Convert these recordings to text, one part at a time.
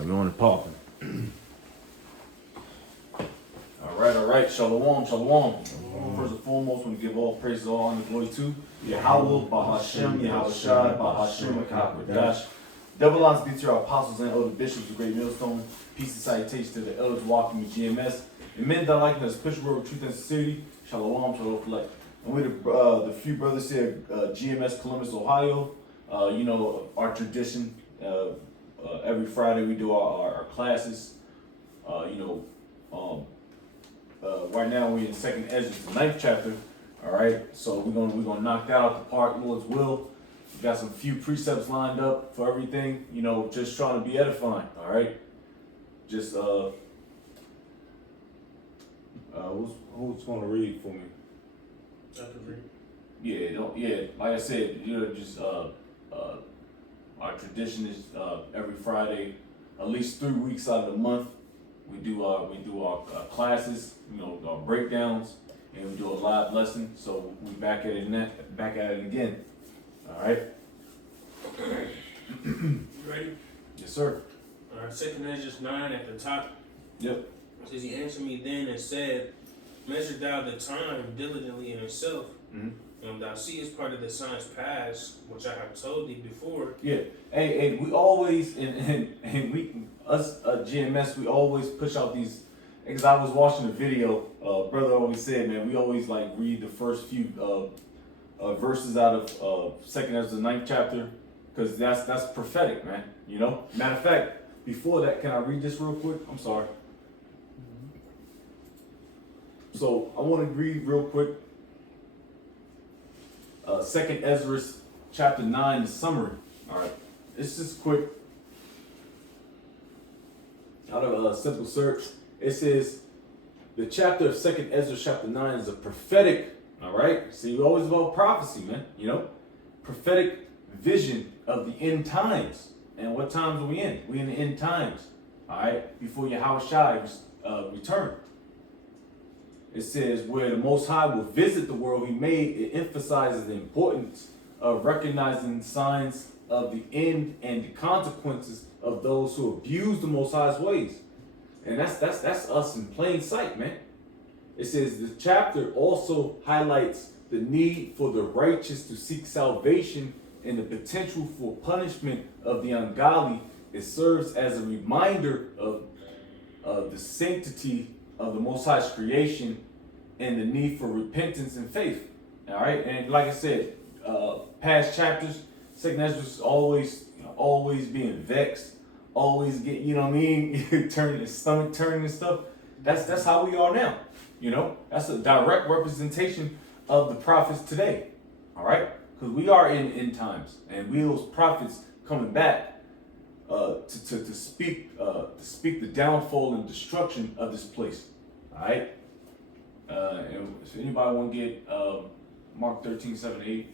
You on the popping. All right. Shalom. First and foremost, we give all praises, all honor, glory to Yahweh, Bahashem, Yahushai, Bahashem, Kakwadash. Double honors be to our apostles and elder bishops of Great Millstone. Peace and salutation to the elders walking with GMS. And men that like us, push word with truth and sincerity. Shalom for life. And with the few brothers here, GMS Columbus, Ohio. You know, our tradition, every Friday we do our classes. Right now we're in 2nd Esdras, the 9th chapter. All right, so we're gonna knock that out the park, Lord's will. We got some few precepts lined up for everything. You know, just trying to be edifying. All right, just who's gonna read for me? I can read. Yeah, like I said, you know, just our tradition is every Friday, at least 3 weeks out of the month, we do our classes, you know, our breakdowns, and we do a live lesson. So we back at it again. All right. You ready? Yes, sir. All right. 2nd Esdras 9 at the top. Yep. It says, he answered me then and said, measure thou the time diligently in itself. Mm-hmm. Thou seest part of the signs past, which I have told thee before. Yeah. Hey, we always and us GMS, we always push out these. Because I was watching a video, brother always said, man, we always like read the first few verses out of 2nd Esdras, the 9th chapter, because that's prophetic, man. You know. Matter of fact, before that, can I read this real quick? I'm sorry. So I want to read real quick. 2nd Esdras chapter 9, the summary. All right, it's just quick. Out of a simple search, it says the chapter of 2nd Esdras chapter 9 is a prophetic. All right, see, we're always about prophecy, man. You know, prophetic vision of the end times. And what times are we in? We're in the end times. All right, before Yahushai return. It says, where the Most High will visit the world he made, it emphasizes the importance of recognizing signs of the end and the consequences of those who abuse the Most High's ways. And that's us in plain sight, man. It says the chapter also highlights the need for the righteous to seek salvation and the potential for punishment of the ungodly. It serves as a reminder of the sanctity of the Most High's creation and the need for repentance and faith. All right, and like I said, past chapters, 2nd Esdras always being vexed, always get, you know what I mean, turning his stomach turning and stuff. That's how we are now. You know, that's a direct representation of the prophets today. All right, because we are in end times, and we those prophets coming back to speak the downfall and destruction of this place. All right. And if anybody want to get Mark 13:7-8.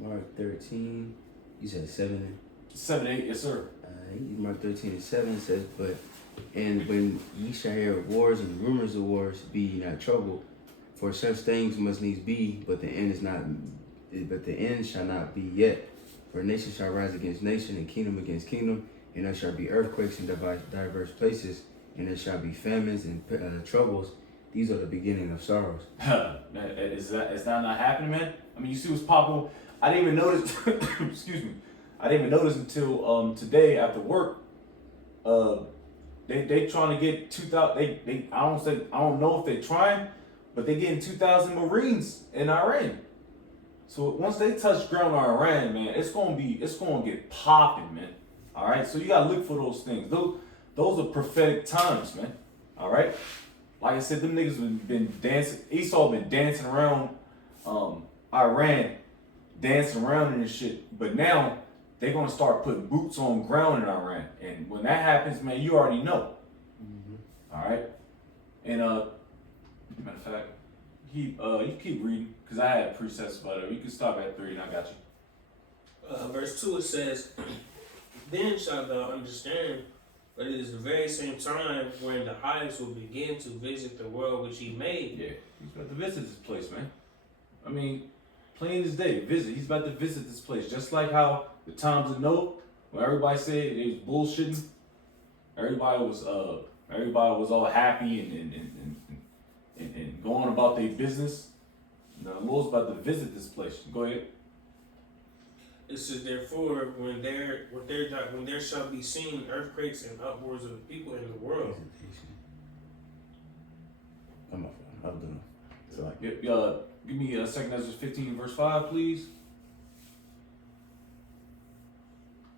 Mark 13, you said 7? 7-8, yes sir. Mark 13:7 says, and when ye shall hear of wars and rumors of wars, be ye not troubled, for such things must needs be, but the end shall not be yet. For nation shall rise against nation, and kingdom against kingdom, and there shall be earthquakes in diverse places, and there shall be famines and troubles. These are the beginning of sorrows. Is that not happening, man? I mean, you see what's popping. I didn't even notice. Excuse me. I didn't even notice until today after work. They trying to get 2,000. I don't know if they're trying, but they getting 2,000 Marines in Iran. So once they touch ground on Iran, man, it's gonna get popping, man. All right, so you gotta look for those things. Those are prophetic times, man. All right, like I said, them niggas been dancing. Esau been dancing around Iran, dancing around in this shit. But now they're gonna start putting boots on ground in Iran, and when that happens, man, you already know. Mm-hmm. All right, and matter of fact, you keep reading because I had precepts, but you can stop at 3, and I got you. Verse 2 it says, then shalt thou understand that it is the very same time when the highest will begin to visit the world which he made. Yeah, he's about to visit this place, man. I mean, Plain as day, visit. He's about to visit this place. Just like how the times of Noah, when everybody said it was bullshitting, everybody was all happy and going about their business. Now the Lord's about to visit this place. Go ahead. It says, therefore, when there shall be seen earthquakes and upwards of the people in the world. Come on, I'm done. So like, Give me 2 Ezra 15 verse 5, please.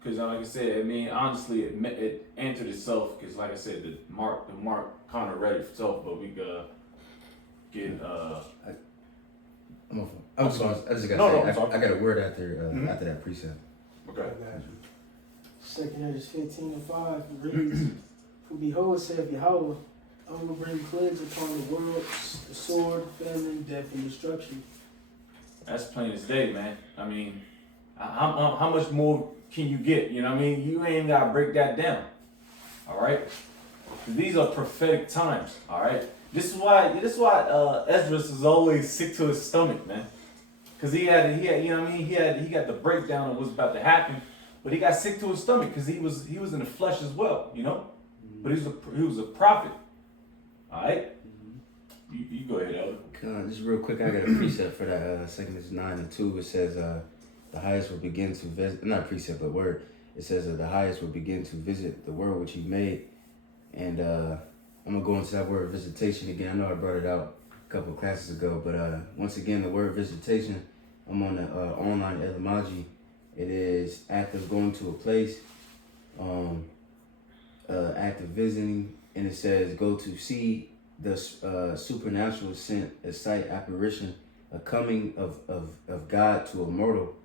Because like I said, I mean, honestly, it answered itself. Because like I said, the mark kind of read itself, but we got get I just gotta say, I got a word after that precept. Okay. I got you. 2 Ezra 15 and 5 reads, For behold, saith Yahweh, I will bring plagues upon the world, the sword, famine, death, and destruction. That's plain as day, man. I mean, how much more can you get? You know what I mean? You ain't gotta break that down. All right. These are prophetic times. All right. This is why Esdras is always sick to his stomach, man. Cause he had, you know what I mean? He got the breakdown of what's about to happen, but he got sick to his stomach because he was in the flesh as well, you know. But he was a prophet. All right. You go ahead, Elder. Just real quick, I got a precept for that. 2 Ezra 9 and 2. It says, the highest will begin to visit. Not precept, but word. It says the highest will begin to visit the world which he made, and I'm gonna go into that word visitation again. I know I brought it out a couple of classes ago, but once again, the word visitation, I'm on the online etymology. It is act of going to a place, act of visiting, and it says go to see the supernatural scent, a sight, apparition, a coming of God to a mortal.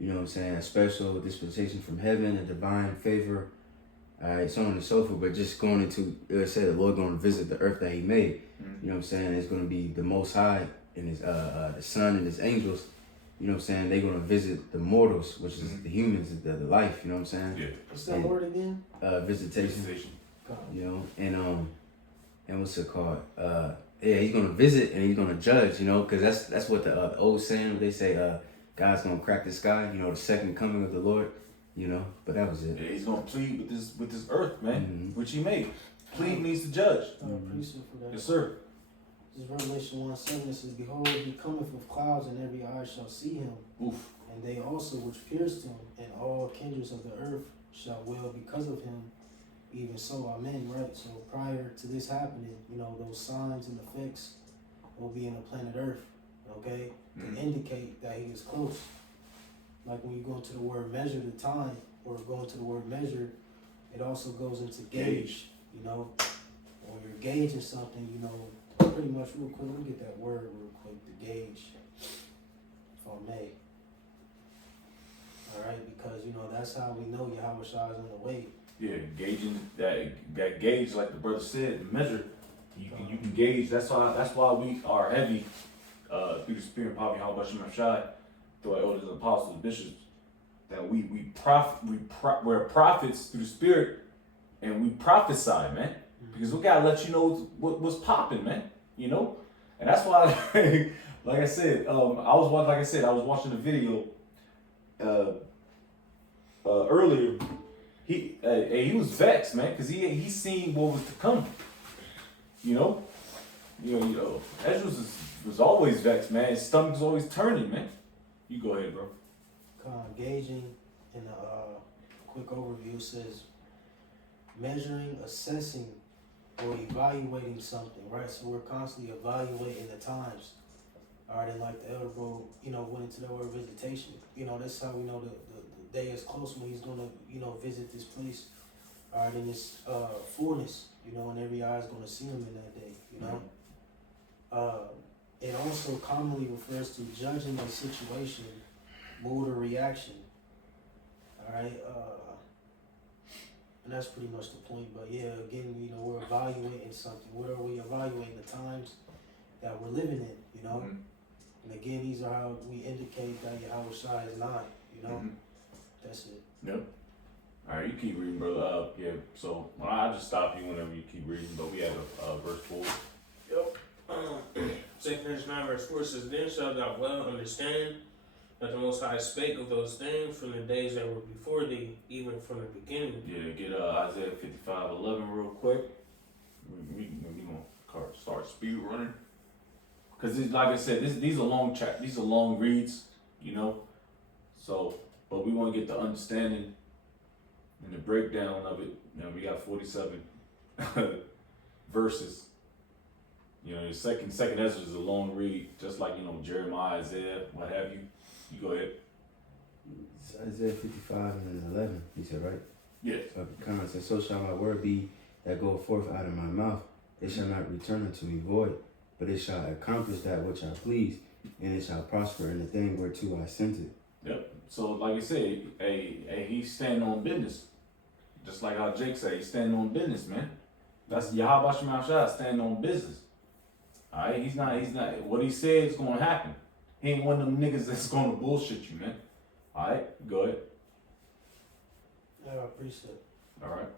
You know what I'm saying? A special dispensation from heaven, a divine favor. All right, so on and so forth, but just going into, it said the Lord going to visit the earth that he made. You know what I'm saying? It's going to be the Most High and his the Son and his angels. You know what I'm saying? They're going to visit the mortals, which is the humans, the life. You know what I'm saying? Yeah. What's that word again? Visitation. You know, and what's it called? Yeah, he's going to visit and he's going to judge. You know, because that's what the old saying. They say God's going to crack the sky. You know, the second coming of the Lord. You know, but that was it. Yeah, he's gonna plead with this earth, man, which he made. Plead means to judge. Precept for that. Yes, sir. This is Revelation 1:7. It says, Behold, he cometh with clouds, and every eye shall see him. Oof. And they also which pierced him, and all kindreds of the earth shall wail because of him. Even so, amen, right? So prior to this happening, you know, those signs and effects will be in the planet Earth, okay? To indicate that he is close. Like when you go into the word measure the time, or go into the word measure, it also goes into gauge, you know? When you're gauging something, you know, pretty much real quick, let me get that word real quick, the gauge, if I may. All right, because, you know, that's how we know Yahweh Shai is on the way. Yeah, gauging that gauge, like the brother said, measure. You can gauge. That's why we are heavy through the spirit of Yahweh Hashem Shai, through our elders and apostles and bishops. That we're prophets through the spirit, and we prophesy, man. Because we gotta let you know what's popping, man. You know, and that's why, like I said, I was watching a video earlier. He was vexed, man, because he seen what was to come. You know, Ezra was always vexed, man. His stomach was always turning, man. You go ahead, bro. Gauging in a quick overview says measuring, assessing, or evaluating something, right? So we're constantly evaluating the times. All right, and like the elder bro, you know, went into the word visitation. You know, that's how we know the day is close when he's gonna, you know, visit this place. All right, in its fullness, you know, and every eye is gonna see him in that day, you know. It also commonly refers to judging a situation, mood, or reaction. All right, and that's pretty much the point. But yeah, again, you know, we're evaluating something. What are we evaluating? The times that we're living in, you know. And again, these are how we indicate that Yahweh Shai is nigh, you know. That's it. Yep. All right, you keep reading, brother. Yeah. So I'll just stop you whenever you keep reading. But we have a verse 4. Yep. 2 Corinthians 9 verse 4 says, then shalt thou well understand that the Most High spake of those things from the days that were before thee, even from the beginning. Yeah, get Isaiah 55:11 real quick. We gonna start speed running. Cause like I said, these are long reads, you know. So, but we want to get the understanding and the breakdown of it. You know, we got 47 verses. You know, your second Ezra is a long read, just like, you know, Jeremiah, Isaiah, what have you. You go ahead. It's Isaiah 55 and 11, he said, right? Yeah. So shall my word be that goeth forth out of my mouth. It shall not return unto me void, but it shall accomplish that which I please, and it shall prosper in the thing whereto I sent it. Yep. So like I said, he's standing on business. Just like how Jake said, he's standing on business, man. That's Yahweh Shema Shah standing on business. Alright, he's not what he said is gonna happen. He ain't one of them niggas that's gonna bullshit you, man. Alright, go ahead. Yeah, I appreciate it. Alright.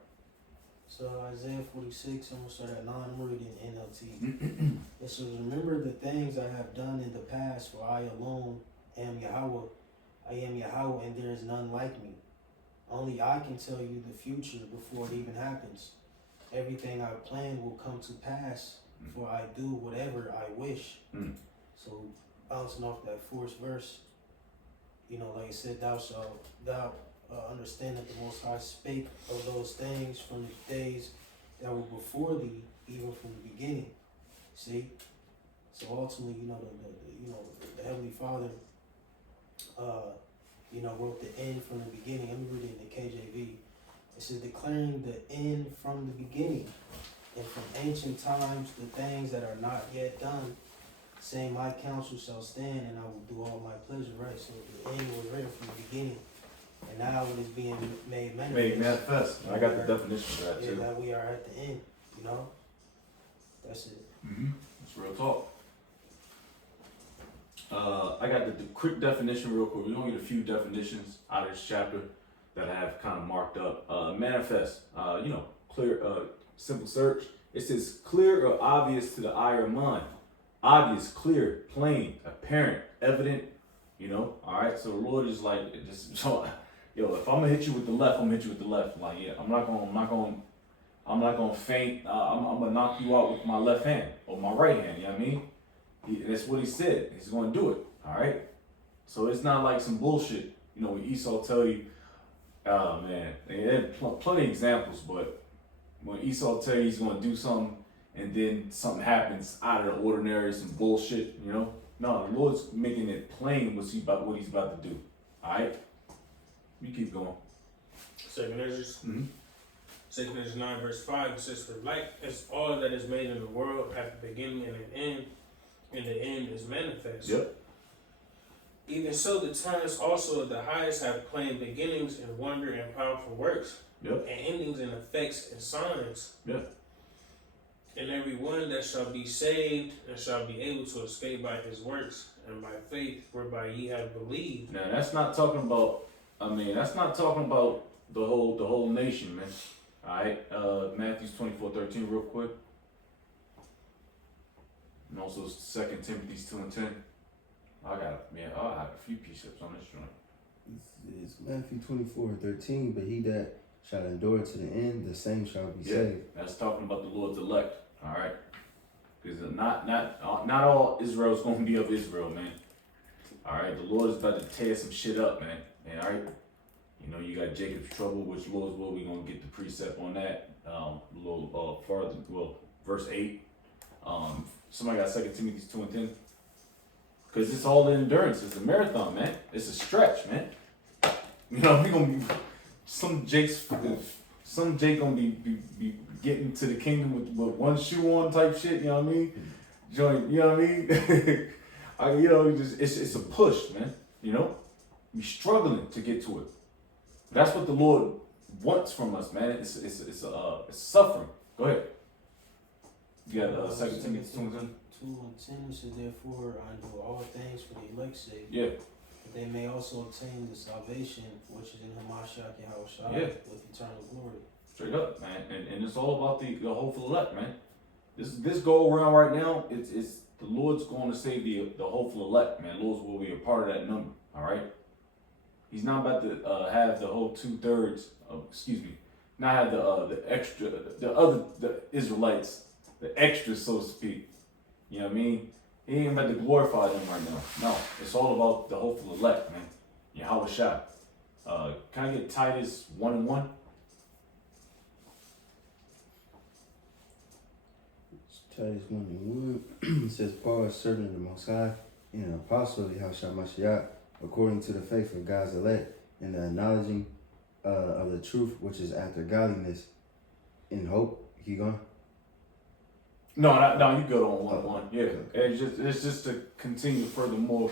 So Isaiah 46, I'm gonna start at 9, I'm reading NLT. It says, remember the things I have done in the past, for I alone am Yahweh. I am Yahweh, and there is none like me. Only I can tell you the future before it even happens. Everything I plan will come to pass, for I do whatever I wish. So bouncing off that fourth verse, you know, like I said, thou understand that the Most High spake of those things from the days that were before thee, even from the beginning. See, so ultimately, you know, the Heavenly Father, you know, wrote the end from the beginning. Let me read it in the KJV. It says, declaring the end from the beginning, and from ancient times the things that are not yet done, saying, my counsel shall stand, and I will do all my pleasure. Right. So the end was written from the beginning. And now it is being made manifest. Made manifest. I got the definition for that too. Yeah, that we are at the end, you know? That's it. It's real talk. I got the quick definition real quick. We're gonna get a few definitions out of this chapter that I have kind of marked up. Manifest, you know, clear, simple search. It says clear or obvious to the eye or mind. Obvious, clear, plain, apparent, evident, you know? All right, so the Lord is like, just, yo, if I'm gonna hit you with the left, I'm gonna hit you with the left. Like, yeah, I'm not gonna faint. I'm gonna knock you out with my left hand or my right hand. You know what I mean? That's what he said. He's gonna do it. All right. So it's not like some bullshit. You know, when Esau tell you, oh man, they had plenty of examples, but when Esau tell you he's gonna do something and then something happens out of the ordinary, some bullshit, you know? No, the Lord's making it plain what he's about to do. All right. We keep going. Second Ezra. 2 Corinthians 9 verse 5, it says, for like as all that is made in the world hath a beginning and an end, and the end is manifest. Yep. Even so the times also of the highest have plain beginnings and wonder and powerful works. Yep. And endings and effects and signs. Yep. And every one that shall be saved and shall be able to escape by his works and by faith whereby ye have believed. Now that's not talking about, that's not talking about the whole nation, man. Alright, Matthew 24:13 real quick. And also 2 Timothy 2:10. I have a few precepts on this joint. It's Matthew 24:13, but he that shall endure to the end, the same shall be saved. That's talking about the Lord's elect. Alright. Because not all Israel is going to be of Israel, man. Alright, the Lord is about to tear some shit up, man. And alright, you know, you got Jacob's trouble, which Lord's will, we're going to get the precept on that a little farther. Well, verse 8. Somebody got 2 Timothy 2:10. Because it's all the endurance. It's a marathon, man. It's a stretch, man. You know, we going to be, some Jake going to be getting to the kingdom with one shoe on type shit, you know what I mean? Joint, you know what I mean? You know, it's a push, man. You know? We're struggling to get to it. That's what the Lord wants from us, man. It's suffering. Go ahead. You got 2 Timothy 2:10. 2:10 says, therefore I do all things for the elect's sake. Yeah. That they may also obtain the salvation which is in Hamashiach Yahushua with eternal glory. Straight up, man. And it's all about the hopeful elect, man. This go around right now, it's the Lord's going to save the hopeful elect, man. Lord's will be a part of that number, all right? He's not about to have the whole 2/3 of, not have the extra, the Israelites, the extras, so to speak. You know what I mean? He ain't about to glorify them right now. No, it's all about the hopeful elect, man. Yahweh Shai. Can I get Titus 1:1? Titus 1:1 it says, Paul, a servant of the Most High, and an apostle of Yahushua Mashiach, according to the faith of God's elect, and the acknowledging of the truth which is after godliness, in hope. He gone? No, you go on 1:1. Yeah, it's just to continue to furthermore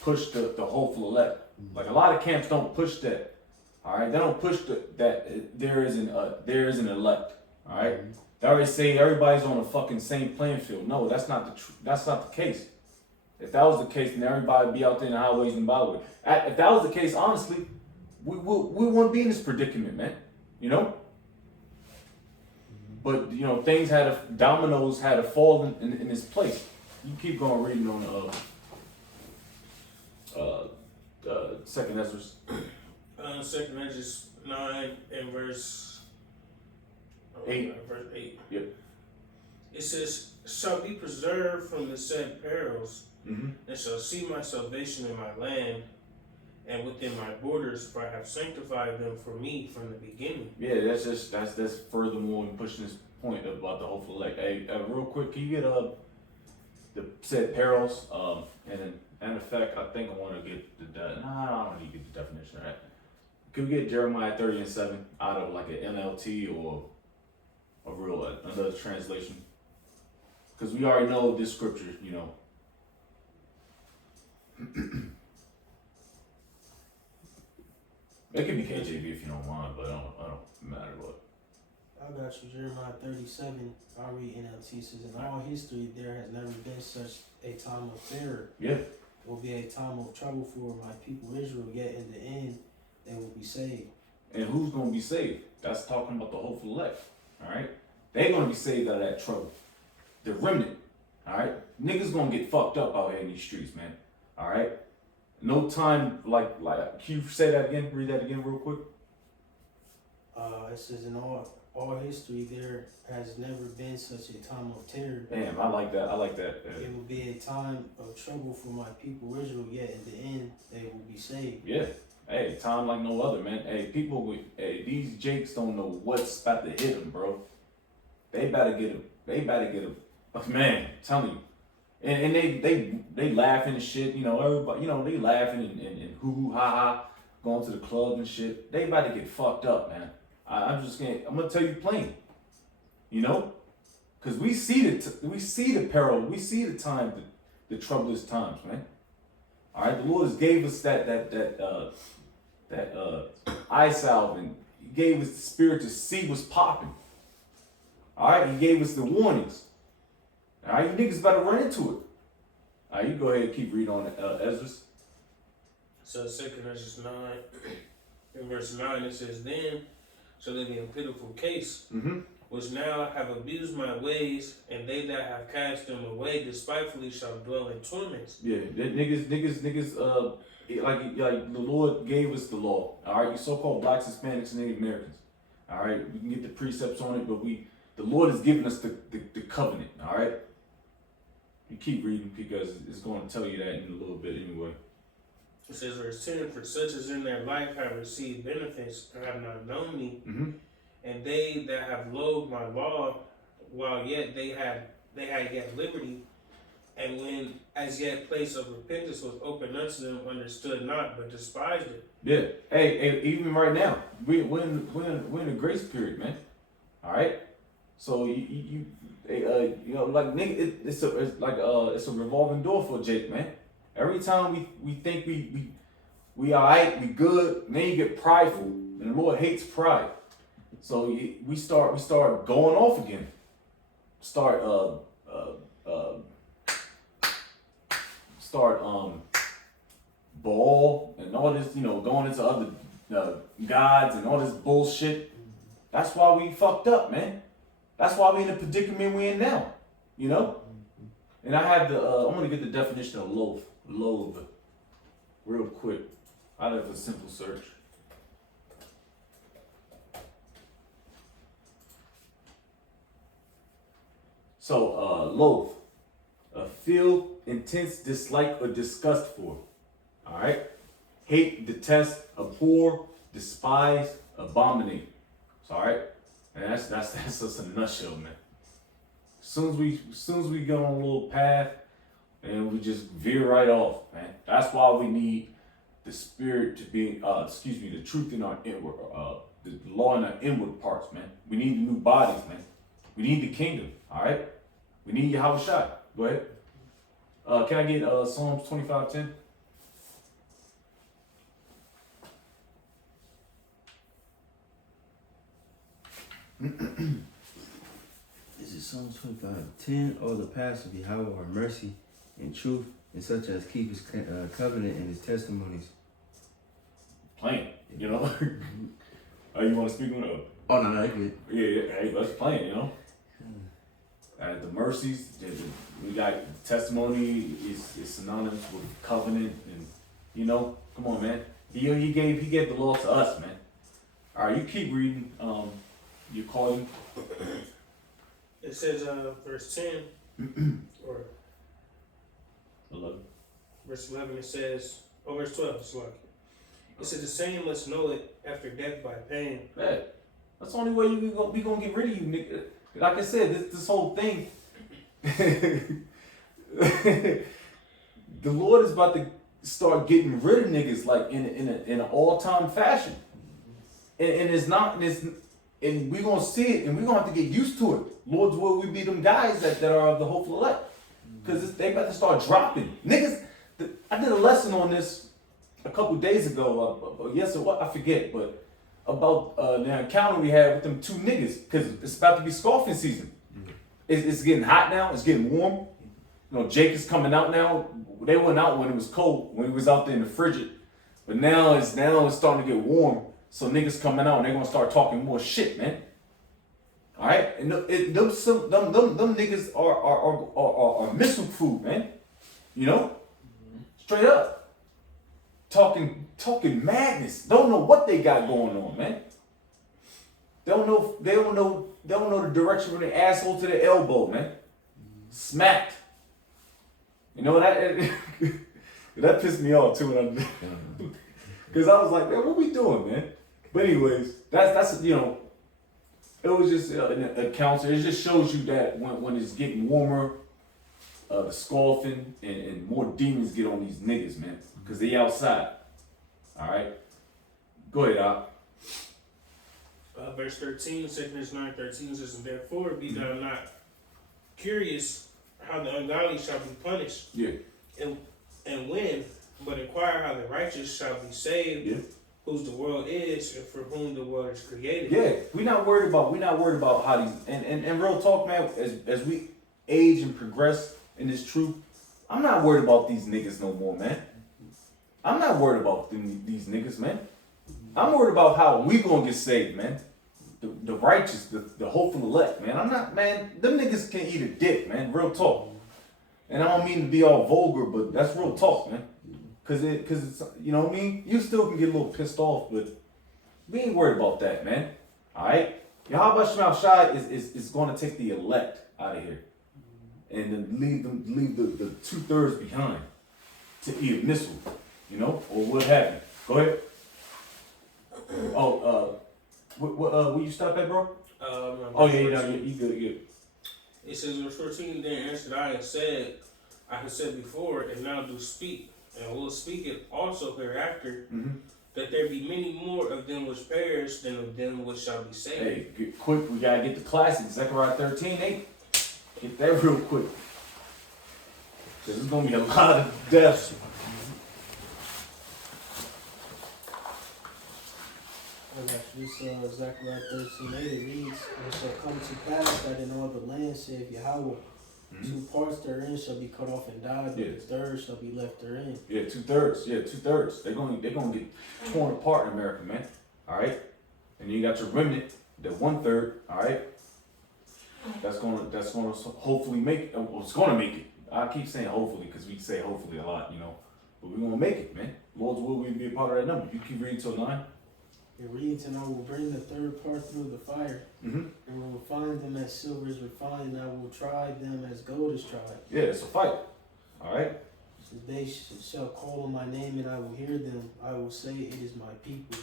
push the hopeful elect. Like a lot of camps don't push that. All right, they don't push that there is an elect. All right, they already say everybody's on a fucking same playing field. No, that's not the case. If that was the case, then everybody would be out there in the highways and byways. If that was the case, honestly, we wouldn't be in this predicament, man. You know. But you know, dominoes had to fall in this place. You keep going reading on Second Esdras. Second Esdras 9 and verse 8. Verse 8. Yep. It says, "Shall be preserved from the said perils, Mm-hmm. and shall see my salvation in my land, and within my borders, for I have sanctified them for me from the beginning." Yeah, that's furthermore in pushing this point about the hopeful elect. Hey, real quick, can you get the said perils? And in fact, I think I want to get no, I don't need to get the definition right. Could we get Jeremiah 30:7 out of like an NLT or a real another translation? Because we already know this scripture, you know. It could be KJV if you don't mind, but I don't matter what. I got you. Jeremiah 37. I read NLT says, "In all history, there has never been such a time of terror. Yeah. It will be a time of trouble for my people Israel. Yet in the end, they will be saved." And who's gonna be saved? That's talking about the hopeful elect. All right, they're gonna be saved out of that trouble. The remnant. All right, niggas gonna get fucked up out here in these streets, man. All right, no time like. Can you say that again? Read that again, real quick. It says, "In all history, there has never been such a time of terror. Damn, I like that. It will be a time of trouble for my people Israel. Yet in the end, they will be saved." Yeah. Hey, time like no other, man. Hey, these jakes don't know what's about to hit them, bro. They better get him. Man, tell me. And they laughing and shit, you know, everybody, you know, they laughing and hoo ha ha, going to the club and shit. They about to get fucked up, man. I'm gonna tell you plain, you know, because we see the peril, we see the time, the troublous times, man. All right, the Lord has gave us that eye salve, and He gave us the spirit to see what's popping. All right, He gave us the warnings. All right, you niggas better run into it. All right, you go ahead and keep reading on Esdras. So Second Esdras 9, in verse 9 it says, "Then shall there be a pitiful case, which now have abused my ways, and they that have cast them away despitefully shall dwell in torments." Yeah, niggas. Like the Lord gave us the law. All right, you so-called blacks, Hispanics, and Native Americans. All right, we can get the precepts on it, but the Lord has given us the covenant. All right, you keep reading because it's going to tell you that in a little bit anyway. It says, verse 10, "For such as in their life have received benefits and have not known me, and they that have loathed my law, while yet they had yet liberty, and when as yet place of repentance was open unto them, understood not, but despised it." Yeah. Hey, even right now, we're in a grace period, man. All right. So you know, like nigga, it's a revolving door for Jake, man. Every time we think we alright, we good, then you get prideful, and the Lord hates pride. So we start going off again. Start Baal and all this, you know, going into other gods and all this bullshit. That's why we fucked up, man. That's why we in the predicament we in now. You know? And I have the, I'm gonna get the definition of loathe, real quick. I have a simple search. So, loathe, feel intense dislike or disgust for. All right, hate, detest, abhor, despise, abominate. So, all right, and that's just a nutshell, man. As soon as we get on a little path, and we just veer right off, man. That's why we need the spirit to be, the truth in our inward, the law in our inward parts, man. We need the new bodies, man. We need the kingdom, all right? We need Yahweh Shai. Go ahead. Can I get Psalms 25:10? This is Psalms 25:10. All the paths of Yahweh are mercy and truth, and such as keep his covenant and his testimonies. Plain, you know? You want to speak on it? Oh, no, that's good. Yeah, hey, let's play it, you know? The mercies, we got testimony is synonymous with covenant, and you know, come on, man. He gave the law to us, man. All right, you keep reading. You calling. It says, verse 10, or 11. verse 11, it says, verse 12, it's like, it says, the same must know it after death by pain. Yeah. That's the only way we gonna get rid of you, nigga. Like I said, this whole thing, the Lord is about to start getting rid of niggas like in an all-time fashion, and and we gonna see it, and we gonna have to get used to it. Lord's will we be them guys that are of the hopeful elect, because they about to start dropping niggas. I did a lesson on this a couple days ago, yes or what I forget, but about the encounter we had with them two niggas, because it's about to be scoffing season. It's getting hot now. It's getting warm. You know, Jake is coming out now. They went out when it was cold, when it was out there in the frigid. But now it's starting to get warm. So niggas coming out and they're gonna start talking more shit, man. All right, and them niggas are missile proof, man. You know, straight up, talking madness. Don't know what they got going on, man. They don't know the direction from the asshole to the elbow, man. Smacked. You know that that pissed me off too, because I was like, man, what we doing, man? But anyways, that's you know, it was just a counselor. It just shows you that when it's getting warmer, the scoffing and more demons get on these niggas, man, because they outside. All right, go ahead, Doc. Verse 13, 2 Corinthians 9:13 says, and therefore be thou not curious how the ungodly shall be punished. Yeah. And when, but inquire how the righteous shall be saved, Yeah. whose the world is, and for whom the world is created. Yeah, we're not worried about how these and real talk, man. As we age and progress in this truth, I'm not worried about these niggas no more, man. I'm not worried about these niggas, man. I'm worried about how we gonna get saved, man. The righteous, the hopeful elect, man. I'm not, man. Them niggas can eat a dick, man. Real talk. And I don't mean to be all vulgar, but that's real talk, man. Cause it's, you know what I mean? You still can get a little pissed off, but we ain't worried about that, man. All right? Yahweh Shemel Shai is going to take the elect out of here, and then leave the 2/3 behind to eat a missile, you know, or what have you. Go ahead. Oh, will you stop at, bro? Oh yeah, you good. It says, verse 14, then answered I and said, I have said before, and now do speak, and will speak it also hereafter, that there be many more of them which perish than of them which shall be saved. Hey, get quick, we gotta get the classic, Zechariah 13:8. Get that real quick. Cause there's gonna be a lot of deaths. This Zechariah 13:8, it reads, and it shall come to pass that in all the land, saith Yahweh, 2 parts therein shall be cut off and die, but the third shall be left therein. Yeah, 2/3. Yeah, 2/3. They're gonna get torn apart in America, man. All right, and you got your remnant, the 1/3. All right, that's gonna hopefully make it. Well, it's gonna make it. I keep saying hopefully because we say hopefully a lot, you know. But we're gonna make it, man. Lord's will, we be a part of that number. You keep reading till 9. It reads, and I will bring the third part through the fire, Mm-hmm. and will refine them as silver is refined, and I will try them as gold is tried. Yeah, it's a fight. All right. So they shall call on my name, and I will hear them. I will say, it is my people,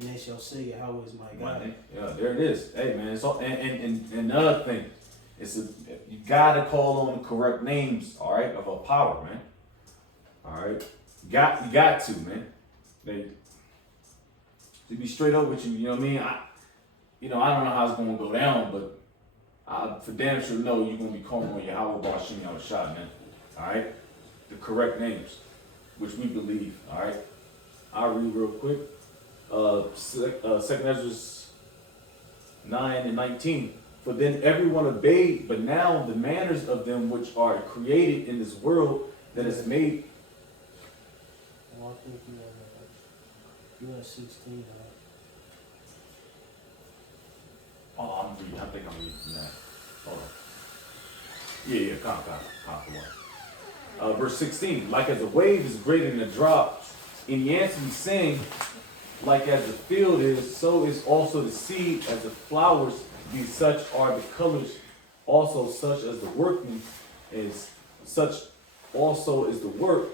and they shall say, how is my God? Yeah, there it is. Hey, man. It's all, and another thing, you gotta call on the correct names. All right, of a power, man. All right, you got to, man. To be straight up with you, you know what I mean? I don't know how it's gonna go down, but I for damn sure know you're gonna be calling on Yahweh Bashim Yahushua, man. All right, the correct names, which we believe. All right, I'll read real quick. Second Ezra 9 and 19. For then everyone obeyed, but now the manners of them which are created in this world that is made. Well, I think you have 16. Oh, I'm reading. I think I'm reading from that. Hold on. Yeah, come on. Verse 16. Like as a wave is greater than a drop, in the answer he's saying, like as the field is, so is also the seed, as the flowers be, such are the colors, also such as the workman is, such also is the work,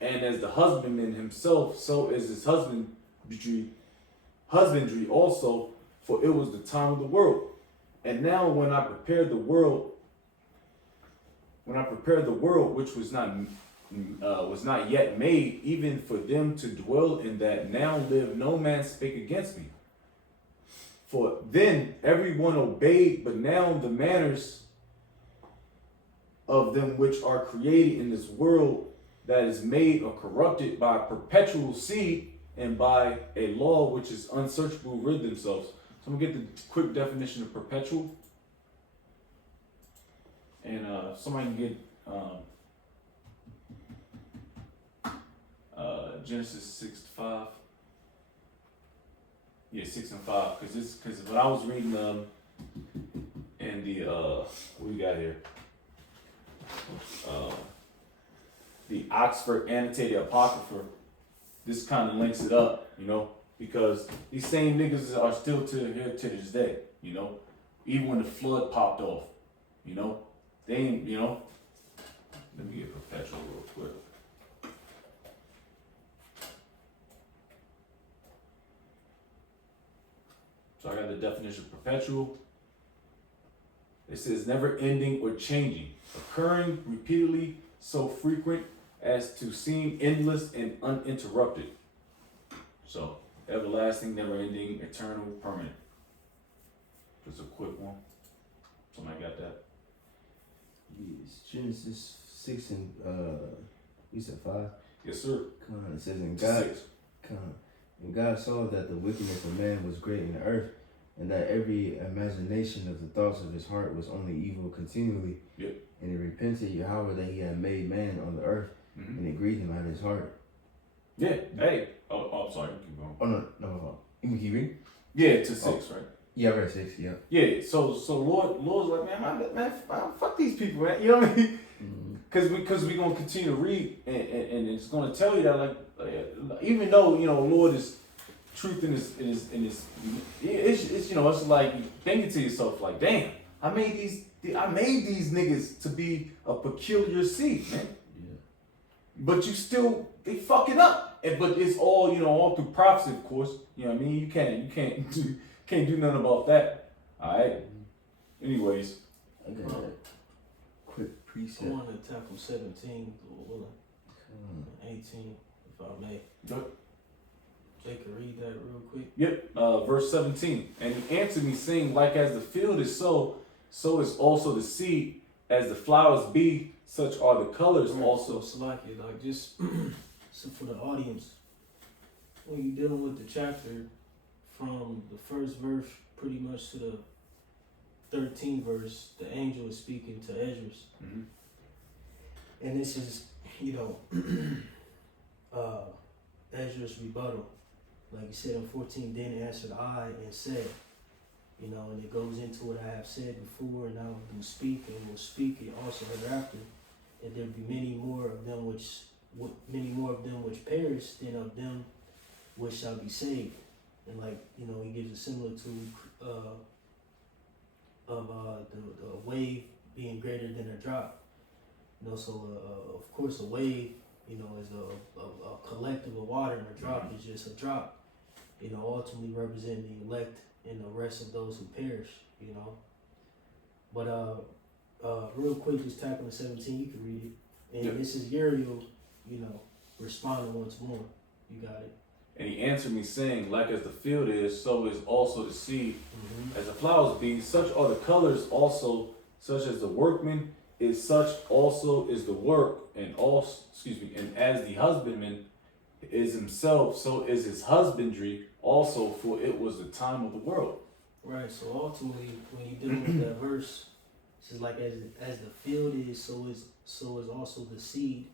and as the husbandman himself, so is his husbandry also, for it was the time of the world. And now when I prepared the world, which was not yet made, even for them to dwell in that, now live no man spake against me. For then everyone obeyed, but now the manners of them which are created in this world that is made are corrupted by perpetual seed and by a law which is unsearchable rid themselves. So I'm gonna get the quick definition of perpetual. And somebody can get Genesis 6:5. Yeah, 6 and 5. Because when I was reading in the what we got here, the Oxford Annotated Apocrypha, this kind of links it up, you know, because these same niggas are still here to this day, you know, even when the flood popped off, you know, they ain't, you know. Let me get perpetual real quick. So I got the definition of perpetual. It says never ending or changing, occurring repeatedly, so frequent as to seem endless and uninterrupted. So everlasting, never ending, eternal, permanent. Just a quick one. Somebody got that? Yes, Genesis 6 and you said 5? Yes, sir. It says in God. 6. And God saw that the wickedness of man was great in the earth, and that every imagination of the thoughts of his heart was only evil continually. Yep. And he repented Yahweh that he had made man on the earth, and it grieved him at his heart. Yeah. Hey. Oh, I'm sorry. Keep going. Oh no. You can keep reading. Yeah, to 6, right? Yeah, I read 6. Yeah. Yeah. So Lord's like, man, fuck these people, man. You know what I mean? Because we gonna continue to read, and it's gonna tell you that like even though Lord is truth in his it's you know, it's like thinking to yourself like, damn, I made these niggas to be a peculiar seed, man. Yeah. But they fucking up. But it's all all through prophecy, of course. You know what I mean? You can't do nothing about that. All right. Anyways, I got a quick precept. I want to tackle 17, Lord willing. 18, if I may. Good. Jake, can read that real quick. Yep. Verse 17. And he answered me, saying, like as the field is so is also the seed. As the flowers be, such are the colors also. So Salaki, like just so for the audience, when you're dealing with the chapter from the first verse pretty much to the 13th verse, the angel is speaking to Esdras. Mm-hmm. And this is, Esdras' rebuttal. Like you said in 14, then answered I and said, and it goes into what I have said before, and I will speak and will speak it also hereafter. and there be many more of them which perish than of them which shall be saved. And like, you know, he gives a similar to the wave being greater than a drop. You know, so of course a wave, you know, is a collective of water, and a drop is just a drop. You know, ultimately representing the elect and the rest of those who perish. You know, but real quick, just tap on the 17. You can read it, and this is Uriel, you know, responding once more. You got it. And he answered me, saying, like as the field is, so is also the seed. As the flowers be, such are the colors also, such as the workman is, such also is the work, and and as the husbandman is himself, so is his husbandry also, for it was the time of the world. Right, so ultimately, when you deal with that verse, it says like as the field is, so is also the seed.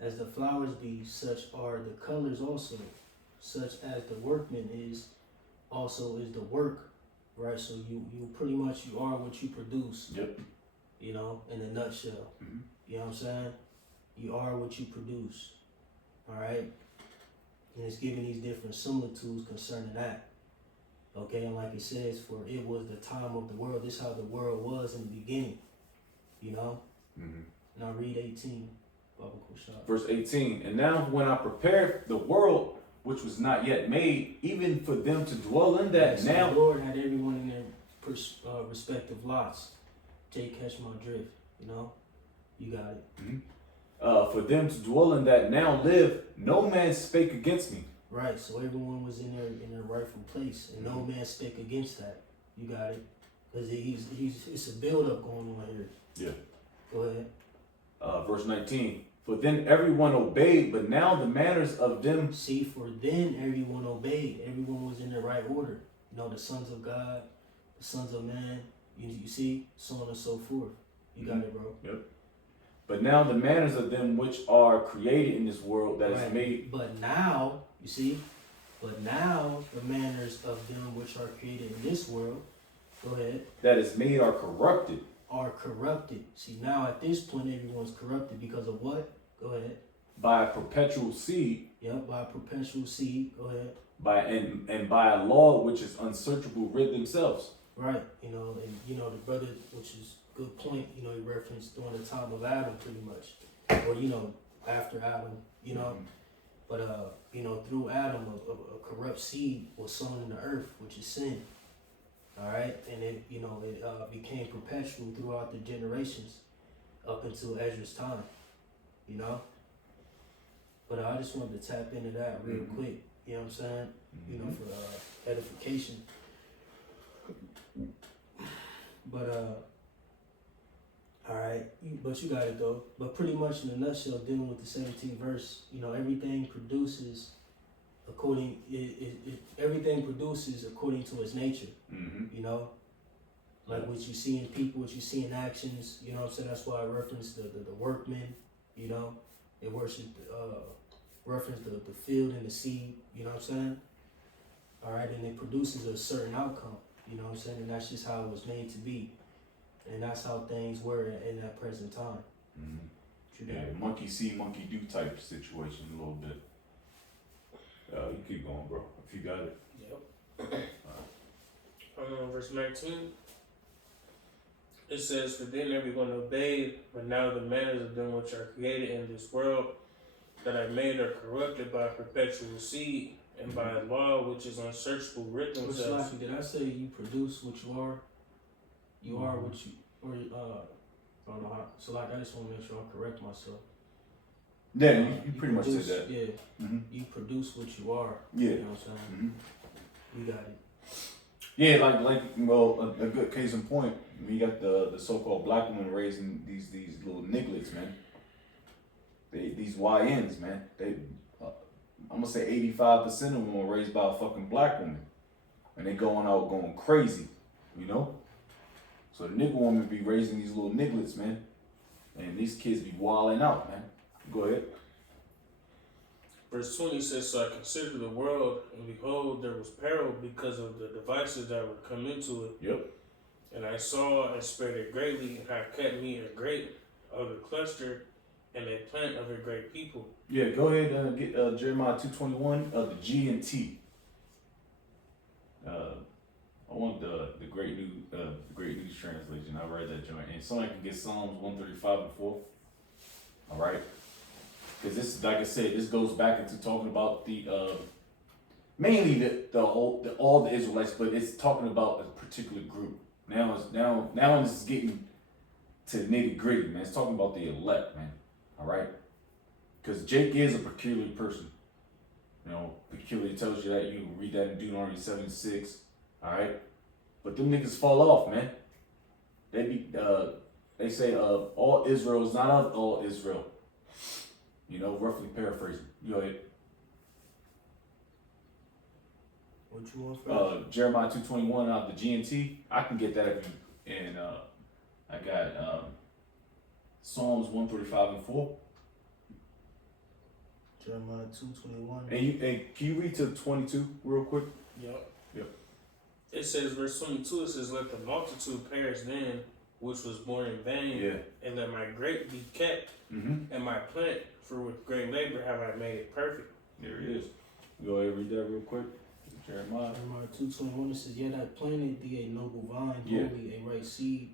As the flowers be, such are the colors also. Such as the workman is, also is the work. Right, so you pretty much, you are what you produce. Yep. You know, in a nutshell. You know what I'm saying? You are what you produce. Alright? And it's giving these different similitudes concerning that. Okay, and like it says, for it was the time of the world. This is how the world was in the beginning. You know? Now read 18. Verse 18. And now when I prepared the world, which was not yet made, even for them to dwell in that, so now the Lord had everyone in their respective lots. Jay, catch my drift. You know? You got it. For them to dwell in that now live, no man spake against me. Right, so everyone was in their rightful place, and no man spake against that. You got it, because it's a build up going on here. Yeah. Go ahead. Verse 19. For then everyone obeyed, but now the manners of them. See, for then everyone obeyed. Everyone was in the right order. You know, the sons of God, the sons of man. You see, so on and so forth. You got it, bro. Yep. But now the manners of them which are created in this world that is made. But now, you see, but now the manners of them which are created in this world, go ahead. That is made are corrupted. Are corrupted. See, now at this point everyone's corrupted because of what? Go ahead. By a perpetual seed. Yep, by a perpetual seed. Go ahead. And by a law which is unsearchable rid themselves. Right, you know, and you know the brother, which is a good point, you know, he referenced during the time of Adam pretty much. Or, you know, after Adam, you know. But you know, through Adam a corrupt seed was sown in the earth, which is sin. Alright, and it, you know, it became perpetual throughout the generations up until Ezra's time, you know. But I just wanted to tap into that real quick, you know what I'm saying? You know, for edification. But alright, but you got it though. But pretty much in a nutshell, dealing with the 17th verse, you know, everything produces according to its nature. You know, like what you see in people, what you see in actions. You know what I'm saying? That's why I referenced the workmen. You know, it referenced the field and the seed. You know what I'm saying? All right, and it produces a certain outcome. You know what I'm saying? And that's just how it was made to be, and that's how things were in that present time. Yeah, monkey see, monkey do type situation a little bit. You keep going, bro. If you got it. Yep. Verse 19. It says, for then everyone obeyed, but now the manners of them which are created in this world that I made are corrupted by a perpetual seed, and by a law which is unsearchable rid themselves. Did I say you produce what you are? You are what you, or I don't know how. So like, I just want to make sure I correct myself. Yeah, you pretty much said that. Yeah, you produce what you are. Yeah, you know what I'm saying. You got it. Yeah, like well, a good case in point. We got the so-called black women raising these little nigglets, man. These YNs, man. I'm gonna say 85% of them were raised by a fucking black woman, and they going crazy, you know. So the nigga woman be raising these little nigglets, man, and these kids be wilding out, man. Go ahead. Verse 20 says, so I considered the world, and behold, there was peril because of the devices that would come into it. Yep. And I saw and spread it greatly, and have kept me a great of the cluster and a plant of a great people. Yeah, go ahead and get Jeremiah 2:21 of the G and T. I want the Great News translation. I read that joint, and somebody can get Psalms 135 and 4. All right, because this, like I said, this goes back into talking about the mainly all the Israelites, but it's talking about a particular group. Now it's getting to nitty gritty, man. It's talking about the elect, man. All right, because Jake is a peculiar person. You know, peculiar tells you that. You can read that in Deuteronomy 7:6. All right, but them niggas fall off, man. They say all Israel is not of all Israel. You know, roughly paraphrasing. Go ahead. What you want first? Jeremiah 2:21 out of the GNT. I can get that if you, and I got Psalms 135 and 4. Jeremiah 2:21. And can you read to 22 real quick? Yep. Yep. It says, verse 22, it says, let the multitude perish then, which was born in vain, Yeah. and let my grape be kept, Mm-hmm. and my plant, for with great labor have I made it perfect. There it is. Go ahead and read that real quick. Jeremiah. Jeremiah 2:21, it says, yet I planted thee a noble vine, Yeah. holy, a right seed.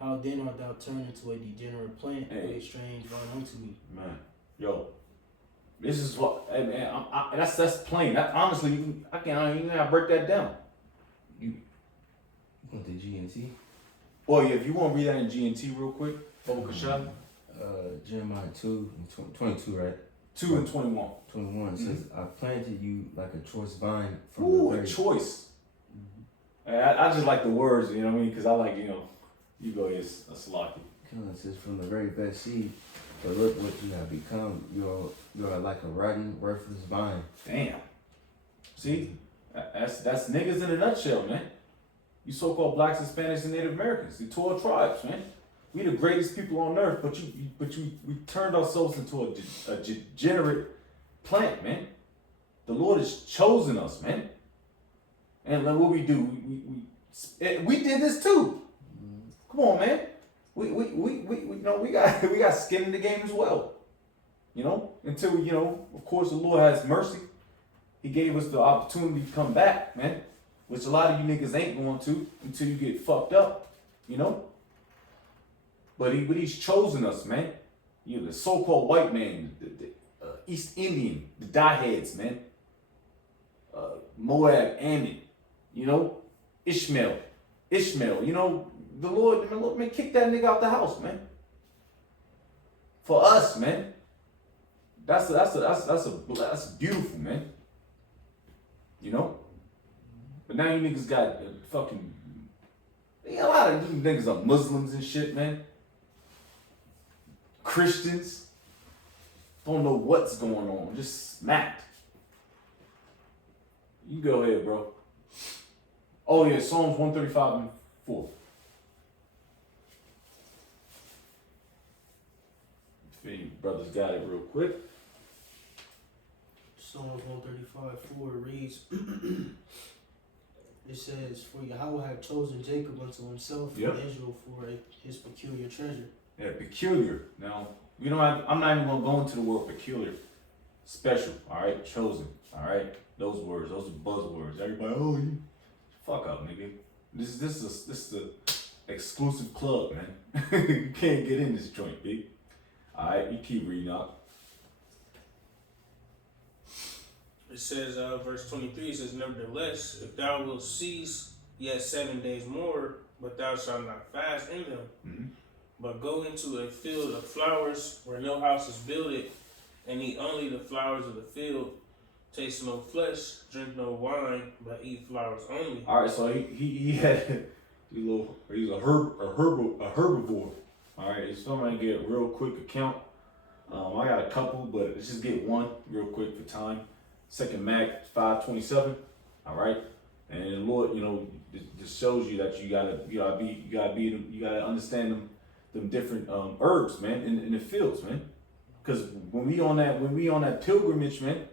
How then art thou turned into a degenerate plant, Hey. a strange vine unto me? Man, yo, this is what, hey man, that's plain. That honestly, I can't even break that down. You want the GNT? Well, yeah, if you want to read that in GNT real quick, Bubba Kashab, Jeremiah 2 and 22, right? 2 and 21. 21 says, I planted you like a choice vine from Ooh, the a very choice. I just like the words, you know what I mean? Because I like, you go, it's a slocky. It says from the very best seed, but look what you have become. You're like a rotten, worthless vine. Damn. See, that's niggas in a nutshell, man. You so-called blacks, Hispanics, and Native Americans, the 12 tribes, man. We the greatest people on earth, but we turned ourselves into a degenerate plant, man. The Lord has chosen us, man. And like what we do, we did this too. Come on, man. We got skin in the game as well. You know, until of course the Lord has mercy. He gave us the opportunity to come back, man. Which a lot of you niggas ain't going to until you get fucked up, you know. But he's chosen us, man. You know, the so-called white man, the East Indian, the dieheads, man. Moab, Ammon, you know, Ishmael, you know, the Lord, man, kick that nigga out the house, man. For us, man. That's beautiful, man. You know? But now you niggas got fucking, a lot of you niggas are Muslims and shit, man. Christians. Don't know what's going on. Just smacked. You go ahead, bro. Oh yeah, Psalms 135 and 4. If any brothers got it real quick. Psalms 135:4 reads, it says, for Yahweh have chosen Jacob unto himself, Yep. and Israel for his peculiar treasure. Yeah, peculiar. Now, I'm not even gonna go into the word peculiar. Special, all right? Chosen, all right? Those words, those are buzzwords. Everybody, you fuck up, nigga. This is the exclusive club, man. You can't get in this joint, B. All right, you keep reading up. It says, verse 23, it says, nevertheless, if thou wilt cease yet 7 days more, but thou shalt not fast in them, Mm-hmm. but go into a field of flowers where no house is builded, and eat only the flowers of the field, taste no flesh, drink no wine, but eat flowers only. All right, so he had he's a herbivore. All right, so I'm gonna get a real quick account. I got a couple, but let's just get one real quick for time. Second Mac 5:27. All right, and the Lord, just shows you that you gotta understand them different herbs, man, in the fields, man. Because when we on that pilgrimage, man,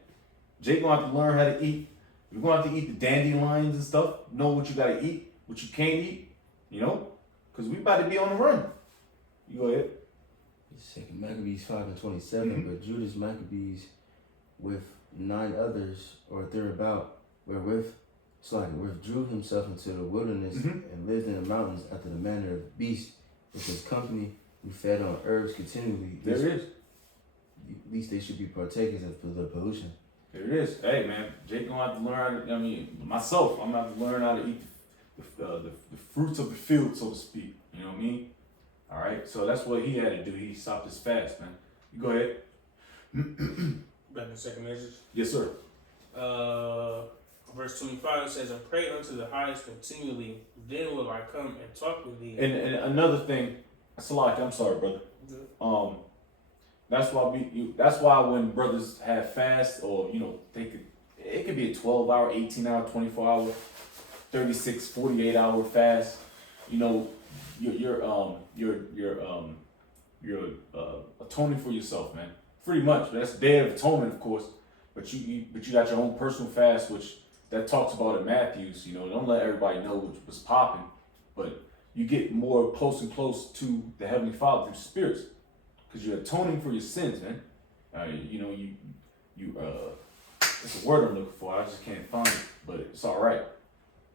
Jake gonna have to learn how to eat. You're gonna have to eat the dandelions and stuff. Know what you gotta eat, what you can't eat, because we about to be on the run. You go ahead. Second Maccabees 5:27, but Judas Maccabees with 9 others or thereabout, wherewith withdrew himself into the wilderness and lived in the mountains after the manner of beasts with his company, who fed on herbs continually. There it is. At least they should be partakers of the pollution. There it is. Hey man, Jake gonna have to learn. I mean, myself, I'm gonna have to learn how to eat the fruits of the field, so to speak. You know what I mean? All right. So that's what he had to do. He stopped his fast, man. You go ahead. Back in second Ezra. Yes, sir. Verse 25 says, "And pray unto the highest continually, then will I come and talk with thee." And another thing, Salak, I'm sorry, brother. That's why when brothers have fast, or it could be a 12-hour, 18-hour, 24-hour, 36, 48-hour fast. You're atoning for yourself, man. Pretty much. That's Day of Atonement, of course. But you got your own personal fast, which that talks about in Matthews. Don't let everybody know what's popping, but you get more close and close to the Heavenly Father through spirits, because you're atoning for your sins, man. It's a word I'm looking for. I just can't find it, but it's all right.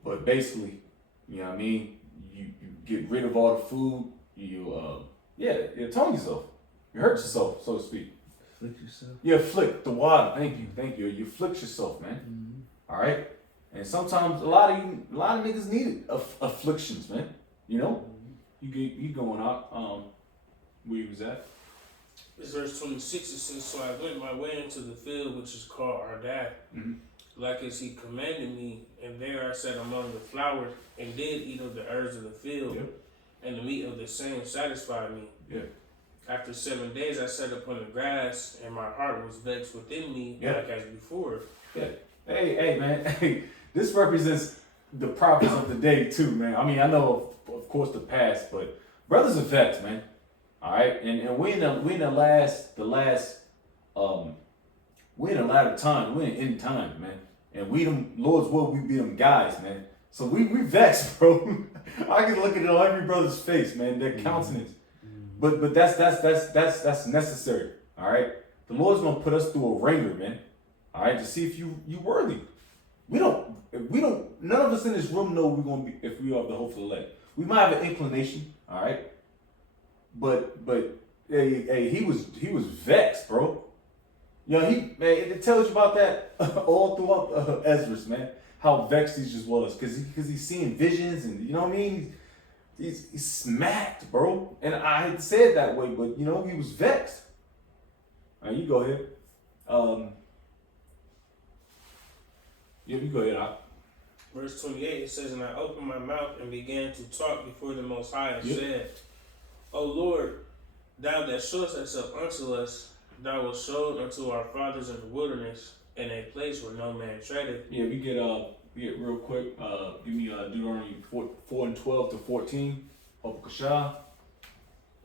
But basically, you know what I mean. You get rid of all the food. You atone yourself. You hurt yourself, so to speak. Afflict yourself. You afflict the water. Thank you. You afflict yourself, man. Mm-hmm. All right. And sometimes a lot of niggas need afflictions, man. You going out. Where you was at? It's verse 26. It says, "So I went my way into the field which is called Ardath, like as he commanded me, and there I sat among the flowers, and did eat of the herbs of the field, and the meat of the same satisfied me. Yeah. After 7 days I sat upon the grass, and my heart was vexed within me, like as before." Yeah. Hey, man. Hey, this represents the prophets of the day too, man. I mean, I know of course the past, but brothers are vexed, man. All right, and we're in the last we're in the latter time. We're in end time, man. And we them Lord's will, we be them guys, man. So we vexed, bro. I can look at it on every brother's face, man. Their countenance. But that's necessary. All right. The Lord's gonna put us through a ringer, man. All right, to see if you worthy. We don't. None of us in this room know we're gonna be if we are the hopeful elect. We might have an inclination. All right. But hey, he was vexed, bro. It tells you about that all throughout Esfras, man. How vexed he just was, because he's seeing visions, and you know what I mean. He's smacked, bro. And I had said it that way, but he was vexed. All right, you go ahead. You go ahead. Verse 28, it says, "And I opened my mouth and began to talk before the Most High, and said, O Lord, thou that showest thyself unto us, thou wast showed unto our fathers in the wilderness, in a place where no man treadeth." Yeah, we get real quick. Give me Deuteronomy 4:12 to 14. All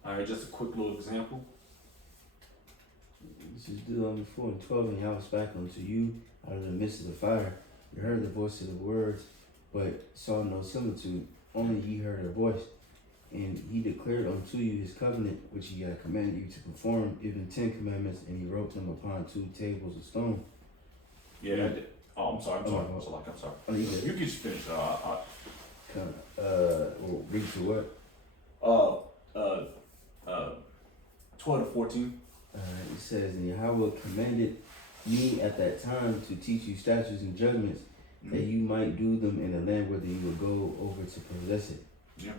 right, just a quick little example. This is Deuteronomy 4:12, "And Yahweh spake unto you out of the midst of the fire. You heard the voice of the words, but saw no similitude. Only ye heard a voice. And he declared unto you his covenant, which he had commanded you to perform, even 10 commandments, and he wrote them upon 2 tables of stone." Yeah, that did. Oh, I'm sorry. I'm sorry. Oh, you You can just finish. Well, read to what? 12 to 14. It says, "And Yahweh commanded me at that time to teach you statutes and judgments, that you might do them in the land whether you would go over to possess it." Yeah.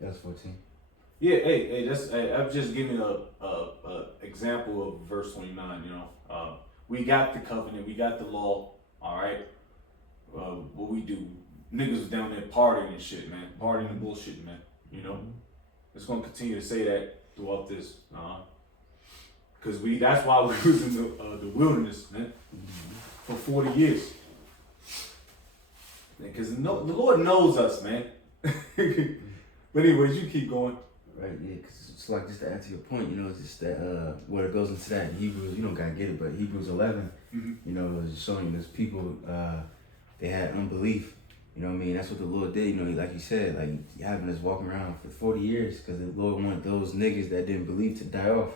That's 14. Yeah. Hey. I'm just giving a example of verse 29. We got the covenant. We got the law. All right. What we do? Niggas was down there partying and shit, man. Partying and bullshit, man. It's gonna continue to say that throughout this, because that's why we was in the wilderness, man, for 40 years. Because the Lord knows us, man. But anyways, you keep going. Right, yeah, because it's like, just to answer your point, it's just that where it goes into that in Hebrews, you don't gotta get it, but Hebrews 11, it's showing those people, they had unbelief, You know what I mean? That's what the Lord did. You know, like you said, like having us walking around for 40 years because the Lord wanted those niggas that didn't believe to die off.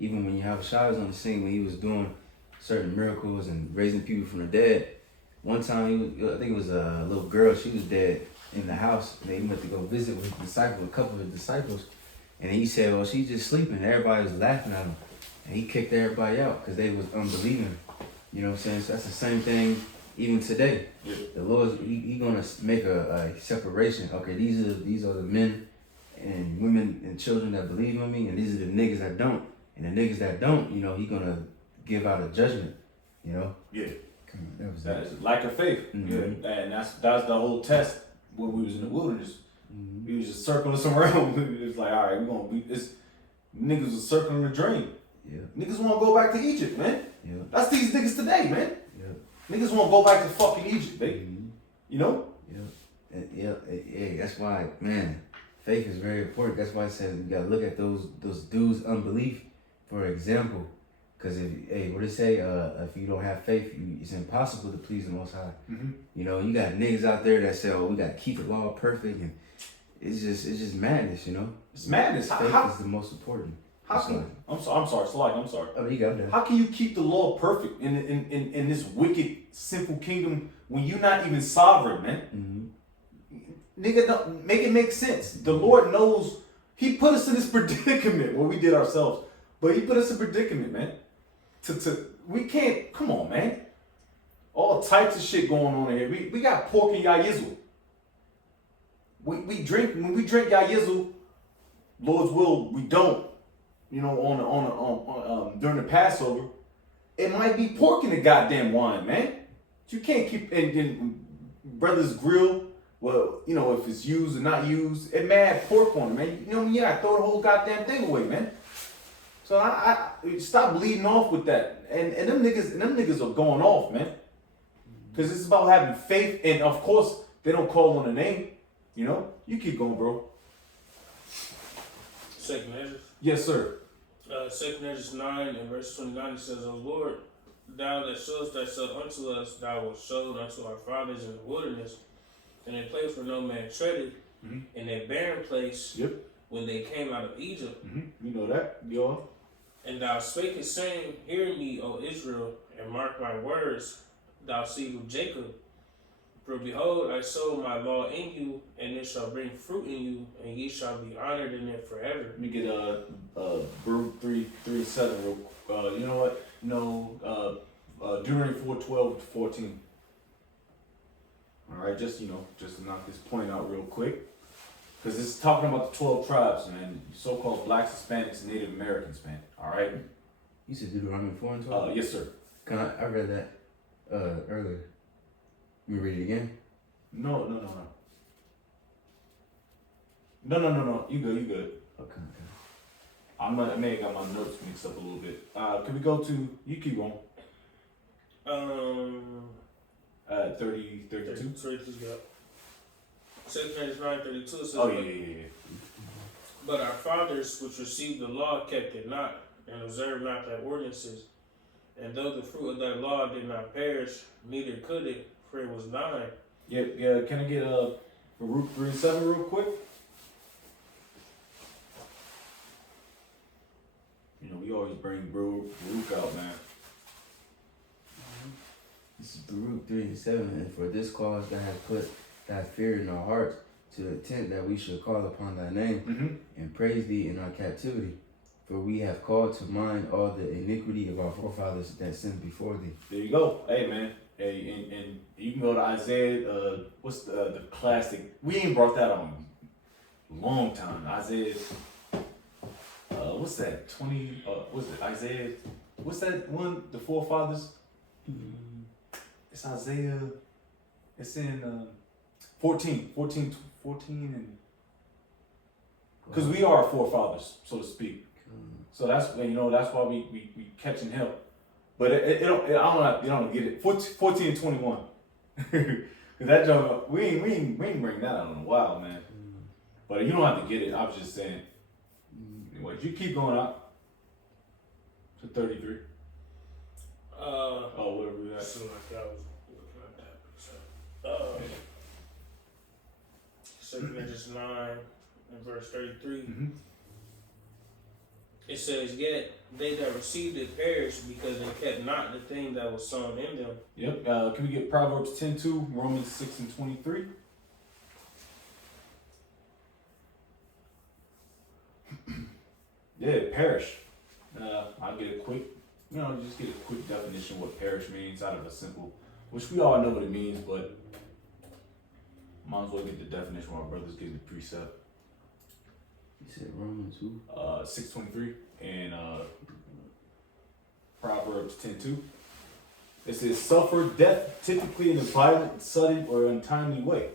Even when Yahushua was on the scene, when he was doing certain miracles and raising people from the dead. One time, I think it was a little girl, she was dead in the house. And they went to go visit with a couple of his disciples. And he said, well, she's just sleeping. Everybody was laughing at him. And he kicked everybody out because they was unbelieving. You know what I'm saying? So that's the same thing even today. Yeah. The Lord, he gonna make a separation. Okay, these are the men and women and children that believe in me, and these are the niggas that don't. And the niggas that don't, you know, he gonna give out a judgment. You know? Yeah. Come on, that was That it. is lack of faith. Mm-hmm. Yeah. And that's the whole test when we was in the wilderness. Mm-hmm. We was just circling us around. It was like, all right, we're gonna be this. Niggas was circling the drain. Yeah. Niggas want to go back to Egypt, man. Yeah. That's these niggas today, man. Yeah. Niggas want to go back to fucking Egypt, baby. Mm-hmm. You know? Yeah. Yeah. That's why, man, faith is very important. That's why I said you gotta look at those dudes' unbelief, for example. Because what they say, if you don't have faith, it's impossible to please the Most High. Mm-hmm. You know, you got niggas out there that say, "Oh, we gotta keep the law perfect," and it's just madness. You know, It's madness. faith How is the most important. I'm sorry, Salak, I'm sorry. Oh, you got that. How can you keep the law perfect in this wicked, sinful kingdom when you're not even sovereign, man? Mm-hmm. Nigga, don't, make it make sense. The Lord knows. He put us in this predicament. Well, we did ourselves, but He put us in predicament, man. We can't. Come on, man. All types of shit going on here. We got pork and yayizzle. We drink when we drink yayizzle. Lord's will, we don't. You know, on during the Passover, it might be pork in the goddamn wine, man. You can't keep and brothers grill. Well, you know, if it's used or not used, it may have pork on it, man. You know what I mean? You gotta throw the whole goddamn thing away, man. So I stop bleeding off with that. And them niggas are going off, man. Cause it's about having faith, and of course they don't call on the name. You know, you keep going, bro. Second Ezra. Yes, sir. Second Ezra 9 and verse 29 it says, O Lord, thou that showest thyself unto us, thou wilt show unto our fathers in the wilderness, in a place where no man treaded, in a barren place, Yep. when they came out of Egypt. You know that, y'all. And thou spakest, saying, Hear me, O Israel, and mark my words, thou seed of Jacob. For behold, I sow my law in you, and it shall bring fruit in you, and ye shall be honored in it forever. Let me get Baruch 3:7 real. You know what? No, Deuteronomy 4:12-14. All right, just to knock this point out real quick, because it's talking about the 12 tribes, man. So-called blacks, Hispanics, and Native Americans, man. All right. You said Deuteronomy 4 and 12? Yes, sir. I read that earlier. Let me read it again. No. You good. Okay. I may have got my notes mixed up a little bit. Can we go to, you keep on. 32. 32, yeah. Second Ezra 9:32 says, Oh, yeah. But our fathers which received the law kept it not, and observed not thy ordinances. And though the fruit of thy law did not perish, neither could it, for it was nigh. Yeah. Can I get Baruch 3:7 real quick? You know, we always bring Baruch out, man. This is Baruch 3:7, and for this cause thou hast put thy fear in our hearts, to the intent that we should call upon thy name, and praise thee in our captivity. For we have called to mind all the iniquity of our forefathers that sinned before thee. There you go. Hey, man. Hey, and you can go to Isaiah, what's the classic? We ain't brought that on a long time. Isaiah, what's that? 20, what's it? Isaiah, what's that one? The forefathers? It's Isaiah, it's in 14 and, because we are our forefathers, so to speak. So that's, that's why we catching hell. But I don't get it. 14 and 21. That joke, we ain't bring that out in a while, man. But you don't have to get it. I was just saying. Anyway, you keep going up to 33. Whatever we at. Seemed like I was looking at that. 2 Corinthians 9 and verse 33. Mm-hmm. It says, "Yet they that received it perished because they kept not the thing that was sown in them." Yep. Can we get Proverbs 10:2, Romans 6 and 23? Yeah, perish. I'll get a quick, just get a quick definition of what perish means out of a simple, which we all know what it means, but might as well get the definition while brothers give the precept. You said Romans who? 6:23 and Proverbs 10:2. It says, "Suffer death typically in a violent, sudden, or untimely way."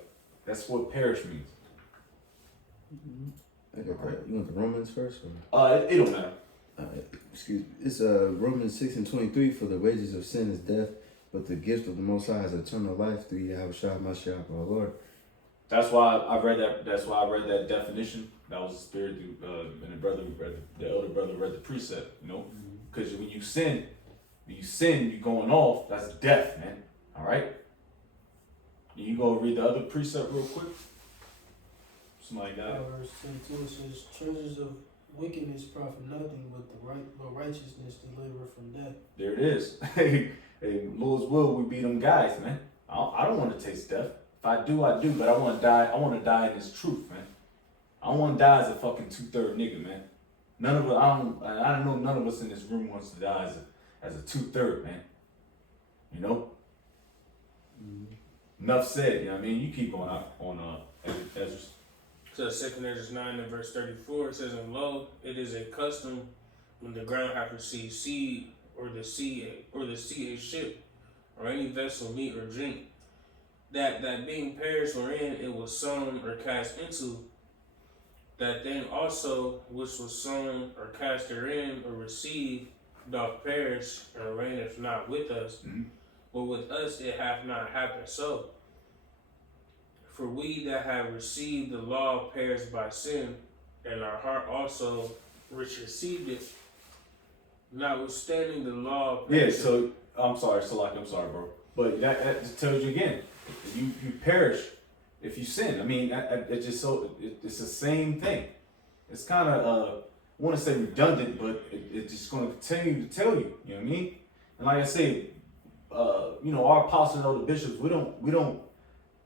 That's what perish means. I got that. You want the Romans first? Or? It don't matter. Excuse me. It's Romans 6 and 23. For the wages of sin is death, but the gift of the Most High is eternal life through Yahushua Mashiach our Lord. That's why I read that. That's why I read that definition. That was the spirit, and the elder brother read the precept. Because when you sin, you're going off. That's death, man. All right. You go read the other precept real quick. Somebody got it. Verse 22 says, "Treasures of wickedness profit nothing, but righteousness deliver from death." There it is. Hey, Lord's will, we be them guys, man. I don't want to taste death. If I do, I do. But I want to die. I want to die in this truth, man. I don't want to die as a fucking 2/3 nigga, man. None of us. I don't know. None of us in this room wants to die as a 2/3, man. Enough said. You know what I mean? You keep going out on Ezra. So 2 Corinthians 9 and verse 34, it says, "And lo, it is a custom when the ground hath received seed, or the sea a ship, or any vessel, meat or drink, that being perished wherein it was sown or cast into, that thing also which was sown or cast therein or received doth perish, and reigneth not with us. Mm-hmm. But with us it hath not happened so. For we that have received the law perish by sin, and our heart also which received it, notwithstanding the law." Yeah. So I'm sorry, I'm sorry, bro. But that just tells you again, you perish if you sin. I mean, it's just it's the same thing. It's kind of I want to say redundant, but it's just going to continue to tell you. You know what I mean? And like I say, our apostles and elder bishops, we don't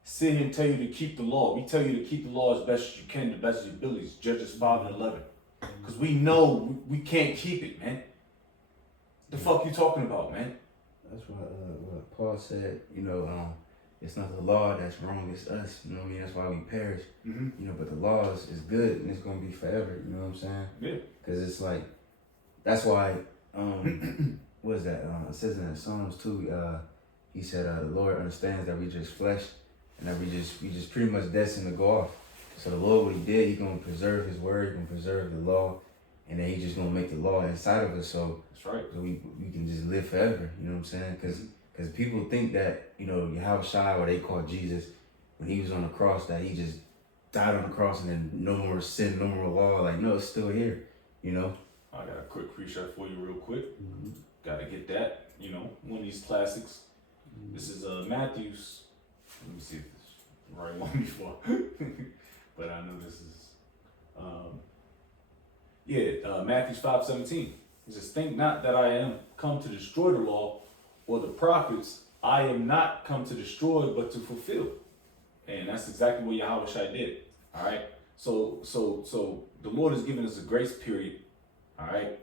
sit here and tell you to keep the law. We tell you to keep the law as best as you can, the best of your abilities. Judges 5 and 11, because we know we can't keep it, man. The fuck you talking about, man? That's what Paul said. It's not the law that's wrong, it's us. You know what I mean? That's why we perish. Mm-hmm. But the law is good and it's gonna be forever. You know what I'm saying? Yeah. Because it's like, that's why. What is that? It says in Psalms too. He said, "The Lord understands that we just flesh, and that we just pretty much destined to go off. So the Lord, what He did, He gonna preserve His word, He gonna preserve the law, and then He just gonna make the law inside of us. So That's right. So we can just live forever, you know what I'm saying? Because people think that, Yahushua, or they call Jesus, when He was on the cross, that He just died on the cross and then no more sin, no more law. Like, no, it's still here, I got a quick precept for you real quick. Mm-hmm. Got to get that, one of these classics. Mm-hmm. This is Matthew's. Let me see if this is the right one before. But I know this is, Matthew 5:17. It says, "Think not that I am come to destroy the law or the prophets. I am not come to destroy, but to fulfill." And that's exactly what Yahushua did. All right. So the Lord has given us a grace period. All right,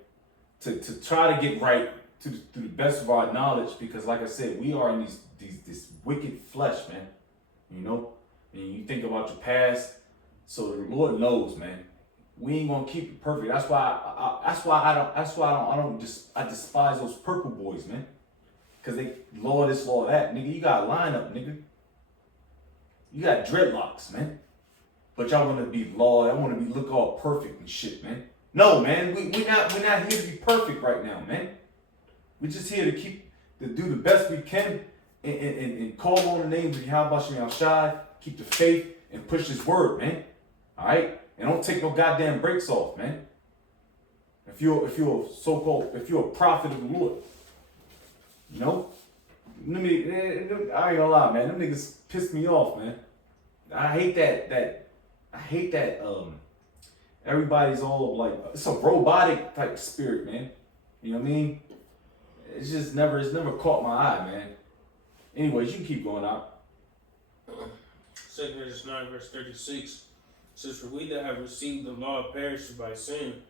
to try to get right to the best of our knowledge, because like I said, we are in this wicked flesh, man. And you think about your past. So the Lord knows, man. We ain't gonna keep it perfect. That's why I despise those purple boys, man. Cause they law this, law that, nigga. You got a lineup, nigga. You got dreadlocks, man. But y'all wanna be law. Y'all wanna look all perfect and shit, man. No, man. We're not here to be perfect right now, man. We're just here to do the best we can and call on the names of Yahweh Shem Shai, keep the faith and push His word, man. All right. And don't take no goddamn breaks off, man. If you're a prophet of the Lord, I ain't gonna lie, man. Them niggas pissed me off, man. I hate that I hate that everybody's all like, it's a robotic type spirit, man. You know what I mean? It's never caught my eye, man. Anyways, you can keep going out. 2 Corinthians 9 verse 36 says, "For we that have received the law perished by sin,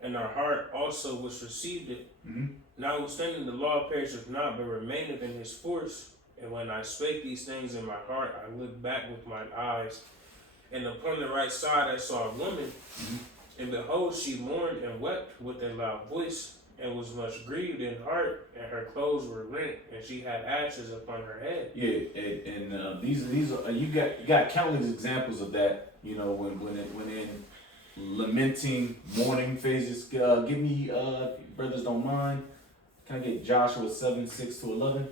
and our heart also which received it. Mm-hmm. Notwithstanding the law perisheth not, but remaineth in his force. And when I spake these things in my heart, I looked back with mine eyes, and upon the right side I saw a woman, and behold, she mourned and wept with a loud voice, and was much grieved in heart, and her clothes were rent, and she had ashes upon her head." Yeah, and these are you got countless examples of that. You know, when in lamenting, mourning phases. Give me, if you brothers don't mind, can I get Joshua 7:6-11?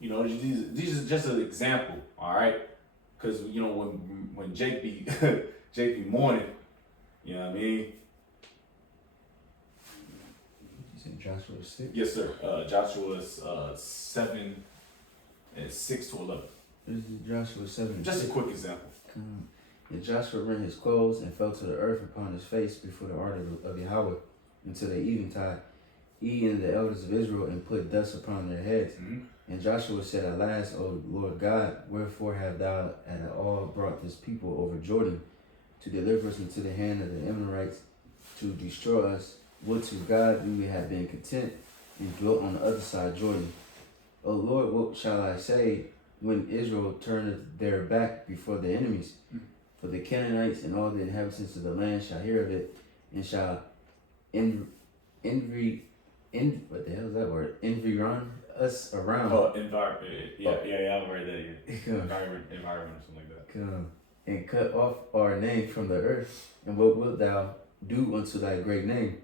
You know, these are just an example, all right? Because you know when Jake be Jake be mourning, you know what I mean? You said Joshua 6? Yes, sir. Joshua's 7:6-11. This is Joshua 7. Just a quick example. And Joshua rent his clothes and fell to the earth upon his face before the ark of Yahweh until the eventide, he and the elders of Israel, and put dust upon their heads. Mm-hmm. And Joshua said, "Alas, O Lord God, wherefore have thou at all brought this people over Jordan to deliver us into the hand of the Amorites to destroy us? Would to God we would have been content and dwelt on the other side Jordan. O Lord, what shall I say when Israel turneth their back before the enemies? For the Canaanites and all the inhabitants of the land shall hear of it, and shall envy what the hell is that word? Environ us around. Oh, environment. Yeah, I've read that. Yeah. Environment or something like that. Come and cut off our name from the earth. And what wilt thou do unto thy great name?"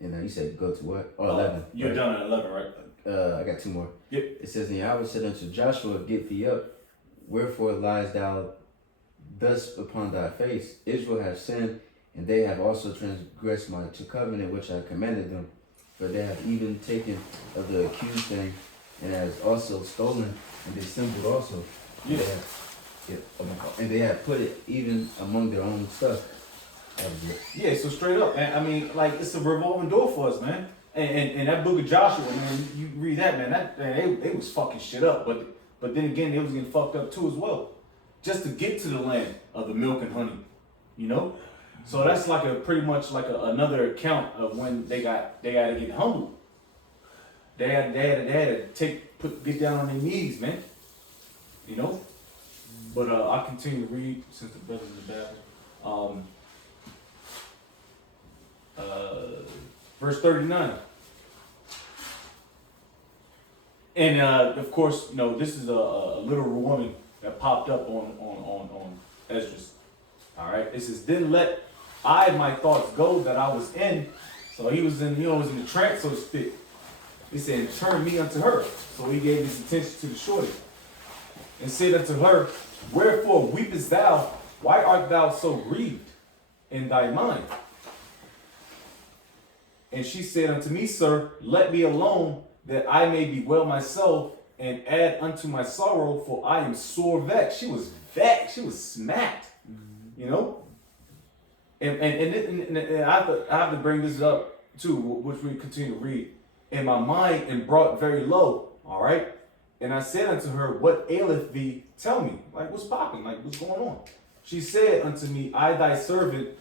And you said go to what? 11. You're right? done at 11, right? I got two more. Yep. It says, "And Yahweh said unto Joshua, Get thee up, wherefore liest thou thus upon thy face? Israel hath sinned, and they have also transgressed my covenant which I commanded them. For they have even taken of the accused thing, and has also stolen and dissembled also. Yeah. And they have put it even among their own stuff." That was it. Yeah, so straight up, man. I mean, like, it's a revolving door for us, man. And that book of Joshua, man, you read that, man, they was fucking shit up. But then again, they was getting fucked up too as well. Just to get to the land of the milk and honey, you know? So that's like pretty much like another account of when they had to get humbled. They had to get down on their knees, man. You know? But I'll continue to read since the brothers in the bathroom. Verse 39. And of course, you know, this is a literal woman that popped up on Esdras. All right. It says, "Then let my thoughts go that I was in." So he was in, was in the trance, so to speak. He said, "Turn me unto her." So he gave his attention to the shorty and said unto her, "Wherefore weepest thou? Why art thou so grieved in thy mind?" And she said unto me, "Sir, let me alone, that I may be well myself, and add unto my sorrow, for I am sore vexed." She was vexed. She was smacked. You know? And I have to bring this up too, which we continue to read. "And my mind and brought very low." All right? "And I said unto her, What aileth thee? Tell me." Like, what's popping? Like, what's going on? She said unto me, I thy servant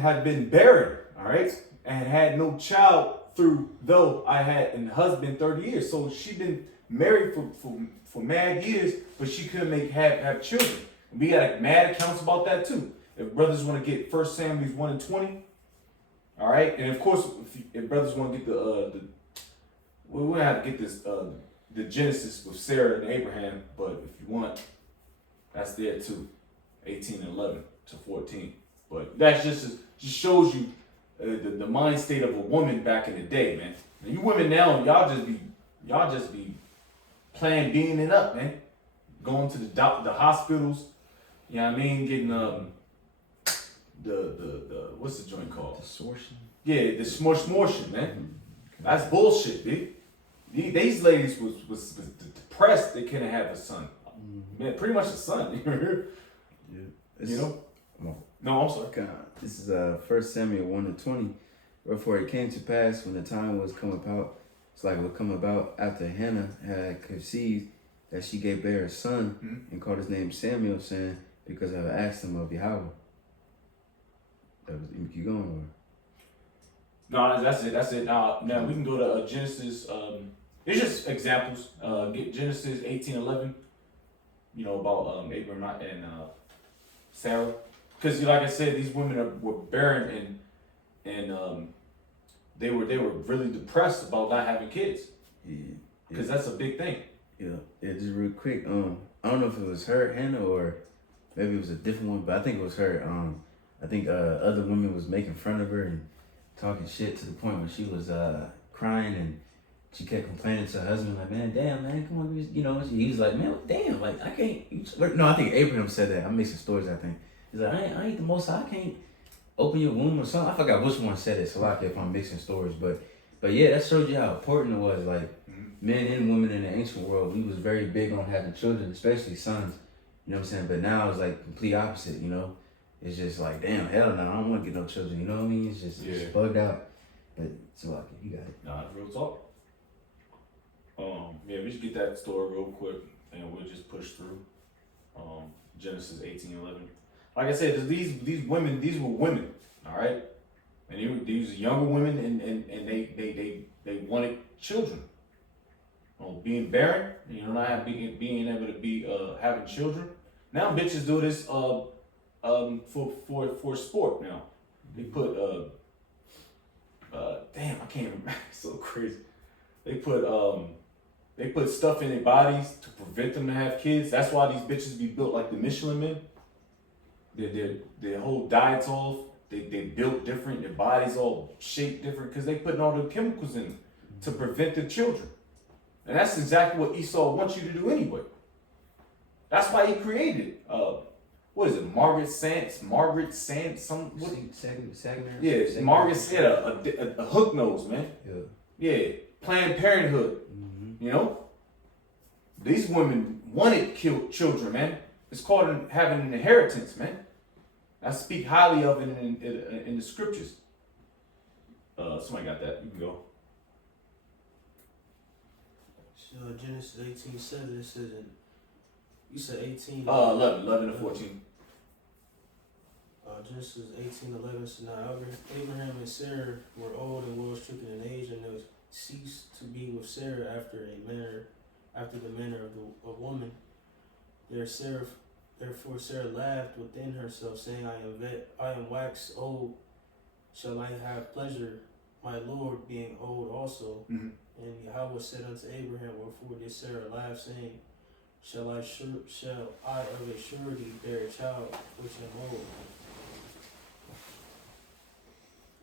have been barren, all right, and had no child though I had an husband 30 years. So she been married for mad years, but she couldn't have children. We got mad accounts about that too. If brothers want to get 1 Samuel 1:20, all right, and of course if brothers want to get we're gonna have to get this the Genesis with Sarah and Abraham, but if you want, that's there too, 18:11-14. But that just shows you the mind state of a woman back in the day, man. And you women now, y'all just be playing being it up, man. Going to the hospitals, you know what I mean? Getting the what's the joint called? Distortion. Yeah, the smortion, man. That's bullshit, dude. These ladies was depressed they couldn't have a son. Man, pretty much a son. You know? Well, No, I'm sorry. this is 1 Samuel 1-20. Wherefore it came to pass when the time was come about, it's like it would come about after Hannah had conceived, that she gave bear a son and called his name Samuel, saying, because I have asked him of Yahweh. That was, you keep going, or? No, that's it. Now we can go to Genesis. It's just examples. Get Genesis 18:11. You know about Abraham and Sarah, because like I said, these women were barren and they were really depressed about not having kids. Because that's a big thing. Yeah. Just real quick. I don't know if it was her, Hannah, or maybe it was a different one, but I think it was her. I think other women was making fun of her and talking shit to the point where she was crying, and she kept complaining to her husband, like, man, damn, man, come on, you know. He was like, man, damn, like, I can't. No, I think Abraham said that. I'm mixing stories, I think. He's like, I ain't the most, I can't open your womb or something. I forgot which one said it, so like if I'm mixing stories, but yeah, that showed you how important it was. Like, men and women in the ancient world, we was very big on having children, especially sons. You know what I'm saying? But now it's like complete opposite, you know? It's just like, damn, hell no, I don't want to get no children, you know what I mean? It's just it's bugged out. But so like, you got it. Nah, real talk. Yeah, we should get that story real quick and we'll just push through. Genesis 18:11. Like I said, these women, these were women, all right? And these were younger women and they wanted children. Being barren, you know, not being able to be having children. Now bitches do this for sport now. They put damn, I can't remember. It's so crazy. They put stuff in their bodies to prevent them to have kids. That's why these bitches be built like the Michelin men. Their whole diet's off. They built different. Their bodies all shaped different because they putting all the chemicals in to prevent the children. And that's exactly what Esau wants you to do anyway. That's why he created what is it, Margaret Sands, some what? Saginaw? Yeah, Margaret said a hook nose, man. Yeah, Planned Parenthood. You know, these women wanted children, man. It's called having an inheritance, man. I speak highly of it in the scriptures. Somebody got that? You can go. So Genesis 18:7, it says, you said 18. 11 to 14. Genesis 18:11 says, now Abraham and Sarah were old and well stricken in age, and they ceased to be with Sarah after the manner of woman. Therefore Sarah laughed within herself, saying, I am waxed old. Shall I have pleasure, my Lord being old also? And Yahweh said unto Abraham, wherefore did Sarah laugh, saying, Shall I of a surety bear a child which am old?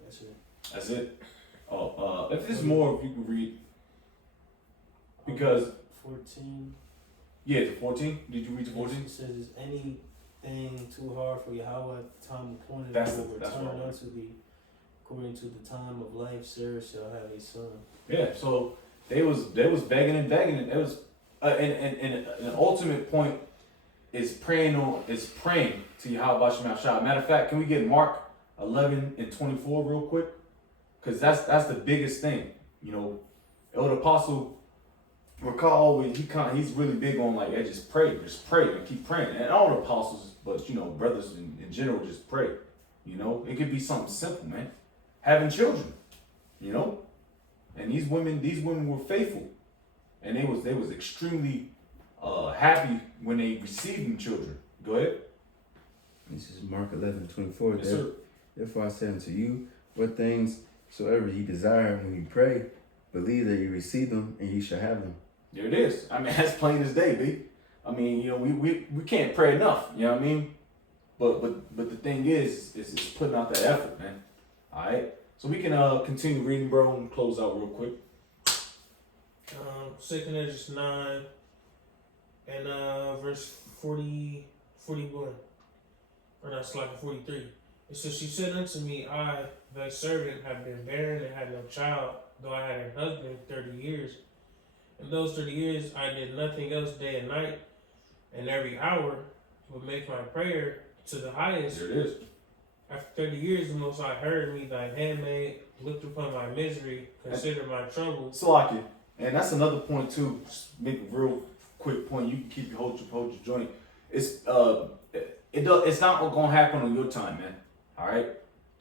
That's it. That's it. If there's more, if you can read. Because 14. Yeah, to 14. Did you read to 14? It says, is anything too hard for Yahweh at the time appointed? That's will right. return unto thee. According to the time of life, Sarah shall have a son. Yeah, so they was begging and begging, and it was and an ultimate point is praying to Yahweh Shem Shah. Matter of fact, can we get Mark 11 and 24 real quick? Because that's the biggest thing. You know, Elder Apostle Recall he's really big on like, hey, just pray and keep praying. And all the apostles, but you know, brothers in general, just pray. You know, it could be something simple, man. Having children, you know, and these women were faithful, and they was extremely happy when they received them children. Go ahead. This is Mark 11:24. Yes, sir. Therefore I say unto you, what things soever ye desire when you pray, believe that you receive them, and ye shall have them. There it is. I mean, that's plain as day, B. I mean, you know, we can't pray enough. You know what I mean? But the thing is putting out that effort, man. All right. So we can continue reading, bro, and close out real quick. 2nd Ezra 9 and verse 41. Or that's like 43. It says, she said unto me, I, thy servant, have been barren and had no child, though I had a husband 30 years. In those 30 years I did nothing else day and night, and every hour would make my prayer to the highest. There it is. After 30 years, the Most High heard me, thine handmaid, looked upon my misery, considered my trouble. Salaki. And that's another point too. Just make a real quick point. You can keep your hold your joint. It's it's not gonna happen on your time, man. All right.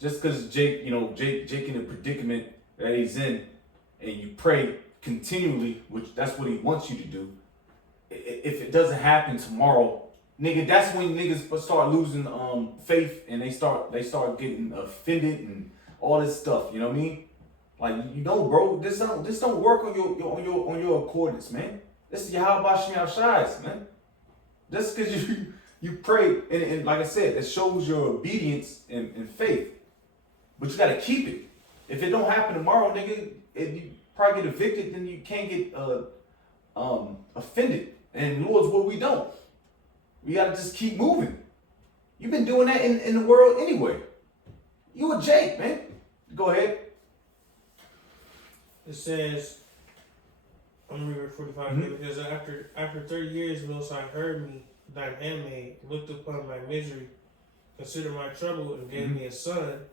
Just because Jake in the predicament that he's in, and you pray continually, which that's what he wants you to do. If it doesn't happen tomorrow, nigga, that's when niggas start losing faith, and they start getting offended and all this stuff. You know what I mean? Like, bro, this don't work on your accordance, man. This is Yahweh Shem Shais, man. Just because you pray, and like I said, it shows your obedience and faith. But you gotta keep it. If it don't happen tomorrow, nigga, you probably get evicted, then you can't get offended. And Lord's what we don't. We gotta just keep moving. You've been doing that in the world anyway. You a Jake, man. Go ahead. It says, I'm gonna read 45 again, because after 30 years, Most High heard me, thine handmaid, looked upon my misery, considered my trouble, and gave me a son.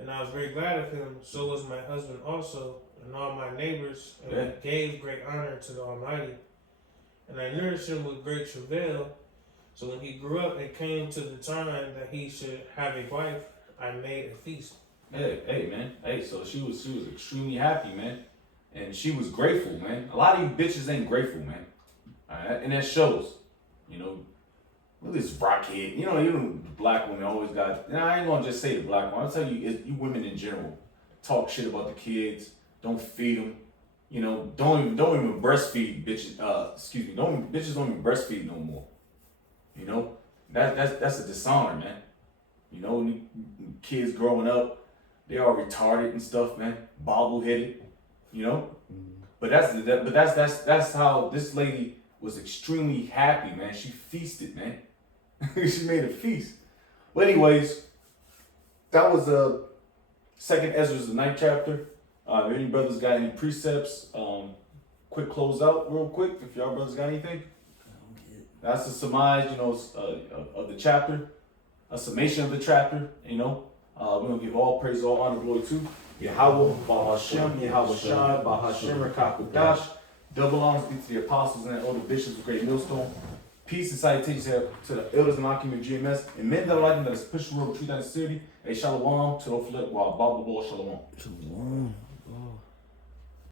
And I was very glad of him. So was my husband also, and all my neighbors, and we gave great honor to the Almighty. And I nourished him with great travail. So when he grew up, it came to the time that he should have a wife. I made a feast. Hey, man. Hey, so she was extremely happy, man, and she was grateful, man. A lot of you bitches ain't grateful, man. All right, and that shows. Look at this rockhead. The black women always got. And I ain't gonna just say the black one. I'll tell you, you women in general talk shit about the kids. Don't feed them. Don't even breastfeed bitches. Bitches don't even breastfeed no more. That's a dishonor, man. Kids growing up, they are retarded and stuff, man. Bobble-headed, But that's how this lady was extremely happy, man. She feasted, man. She made a feast. But anyways, that was Second Ezra's the 9th chapter. If any brothers got any precepts, quick close out real quick. If y'all brothers got anything, that's the surmise, of the chapter, a summation of the chapter. We're gonna give all praise, all honor, glory to Yahweh, Bahashem, Yahweh Shai, Bahashem, Rakakudash. Double honors be to the apostles and the elder bishops of Great Millstone. Peace and salutations to the elders and Akim of GMS, and men that are like them that is pushing the road, treat that in sincerity. A shalom to the flick, while Bible Shalom. Shalom.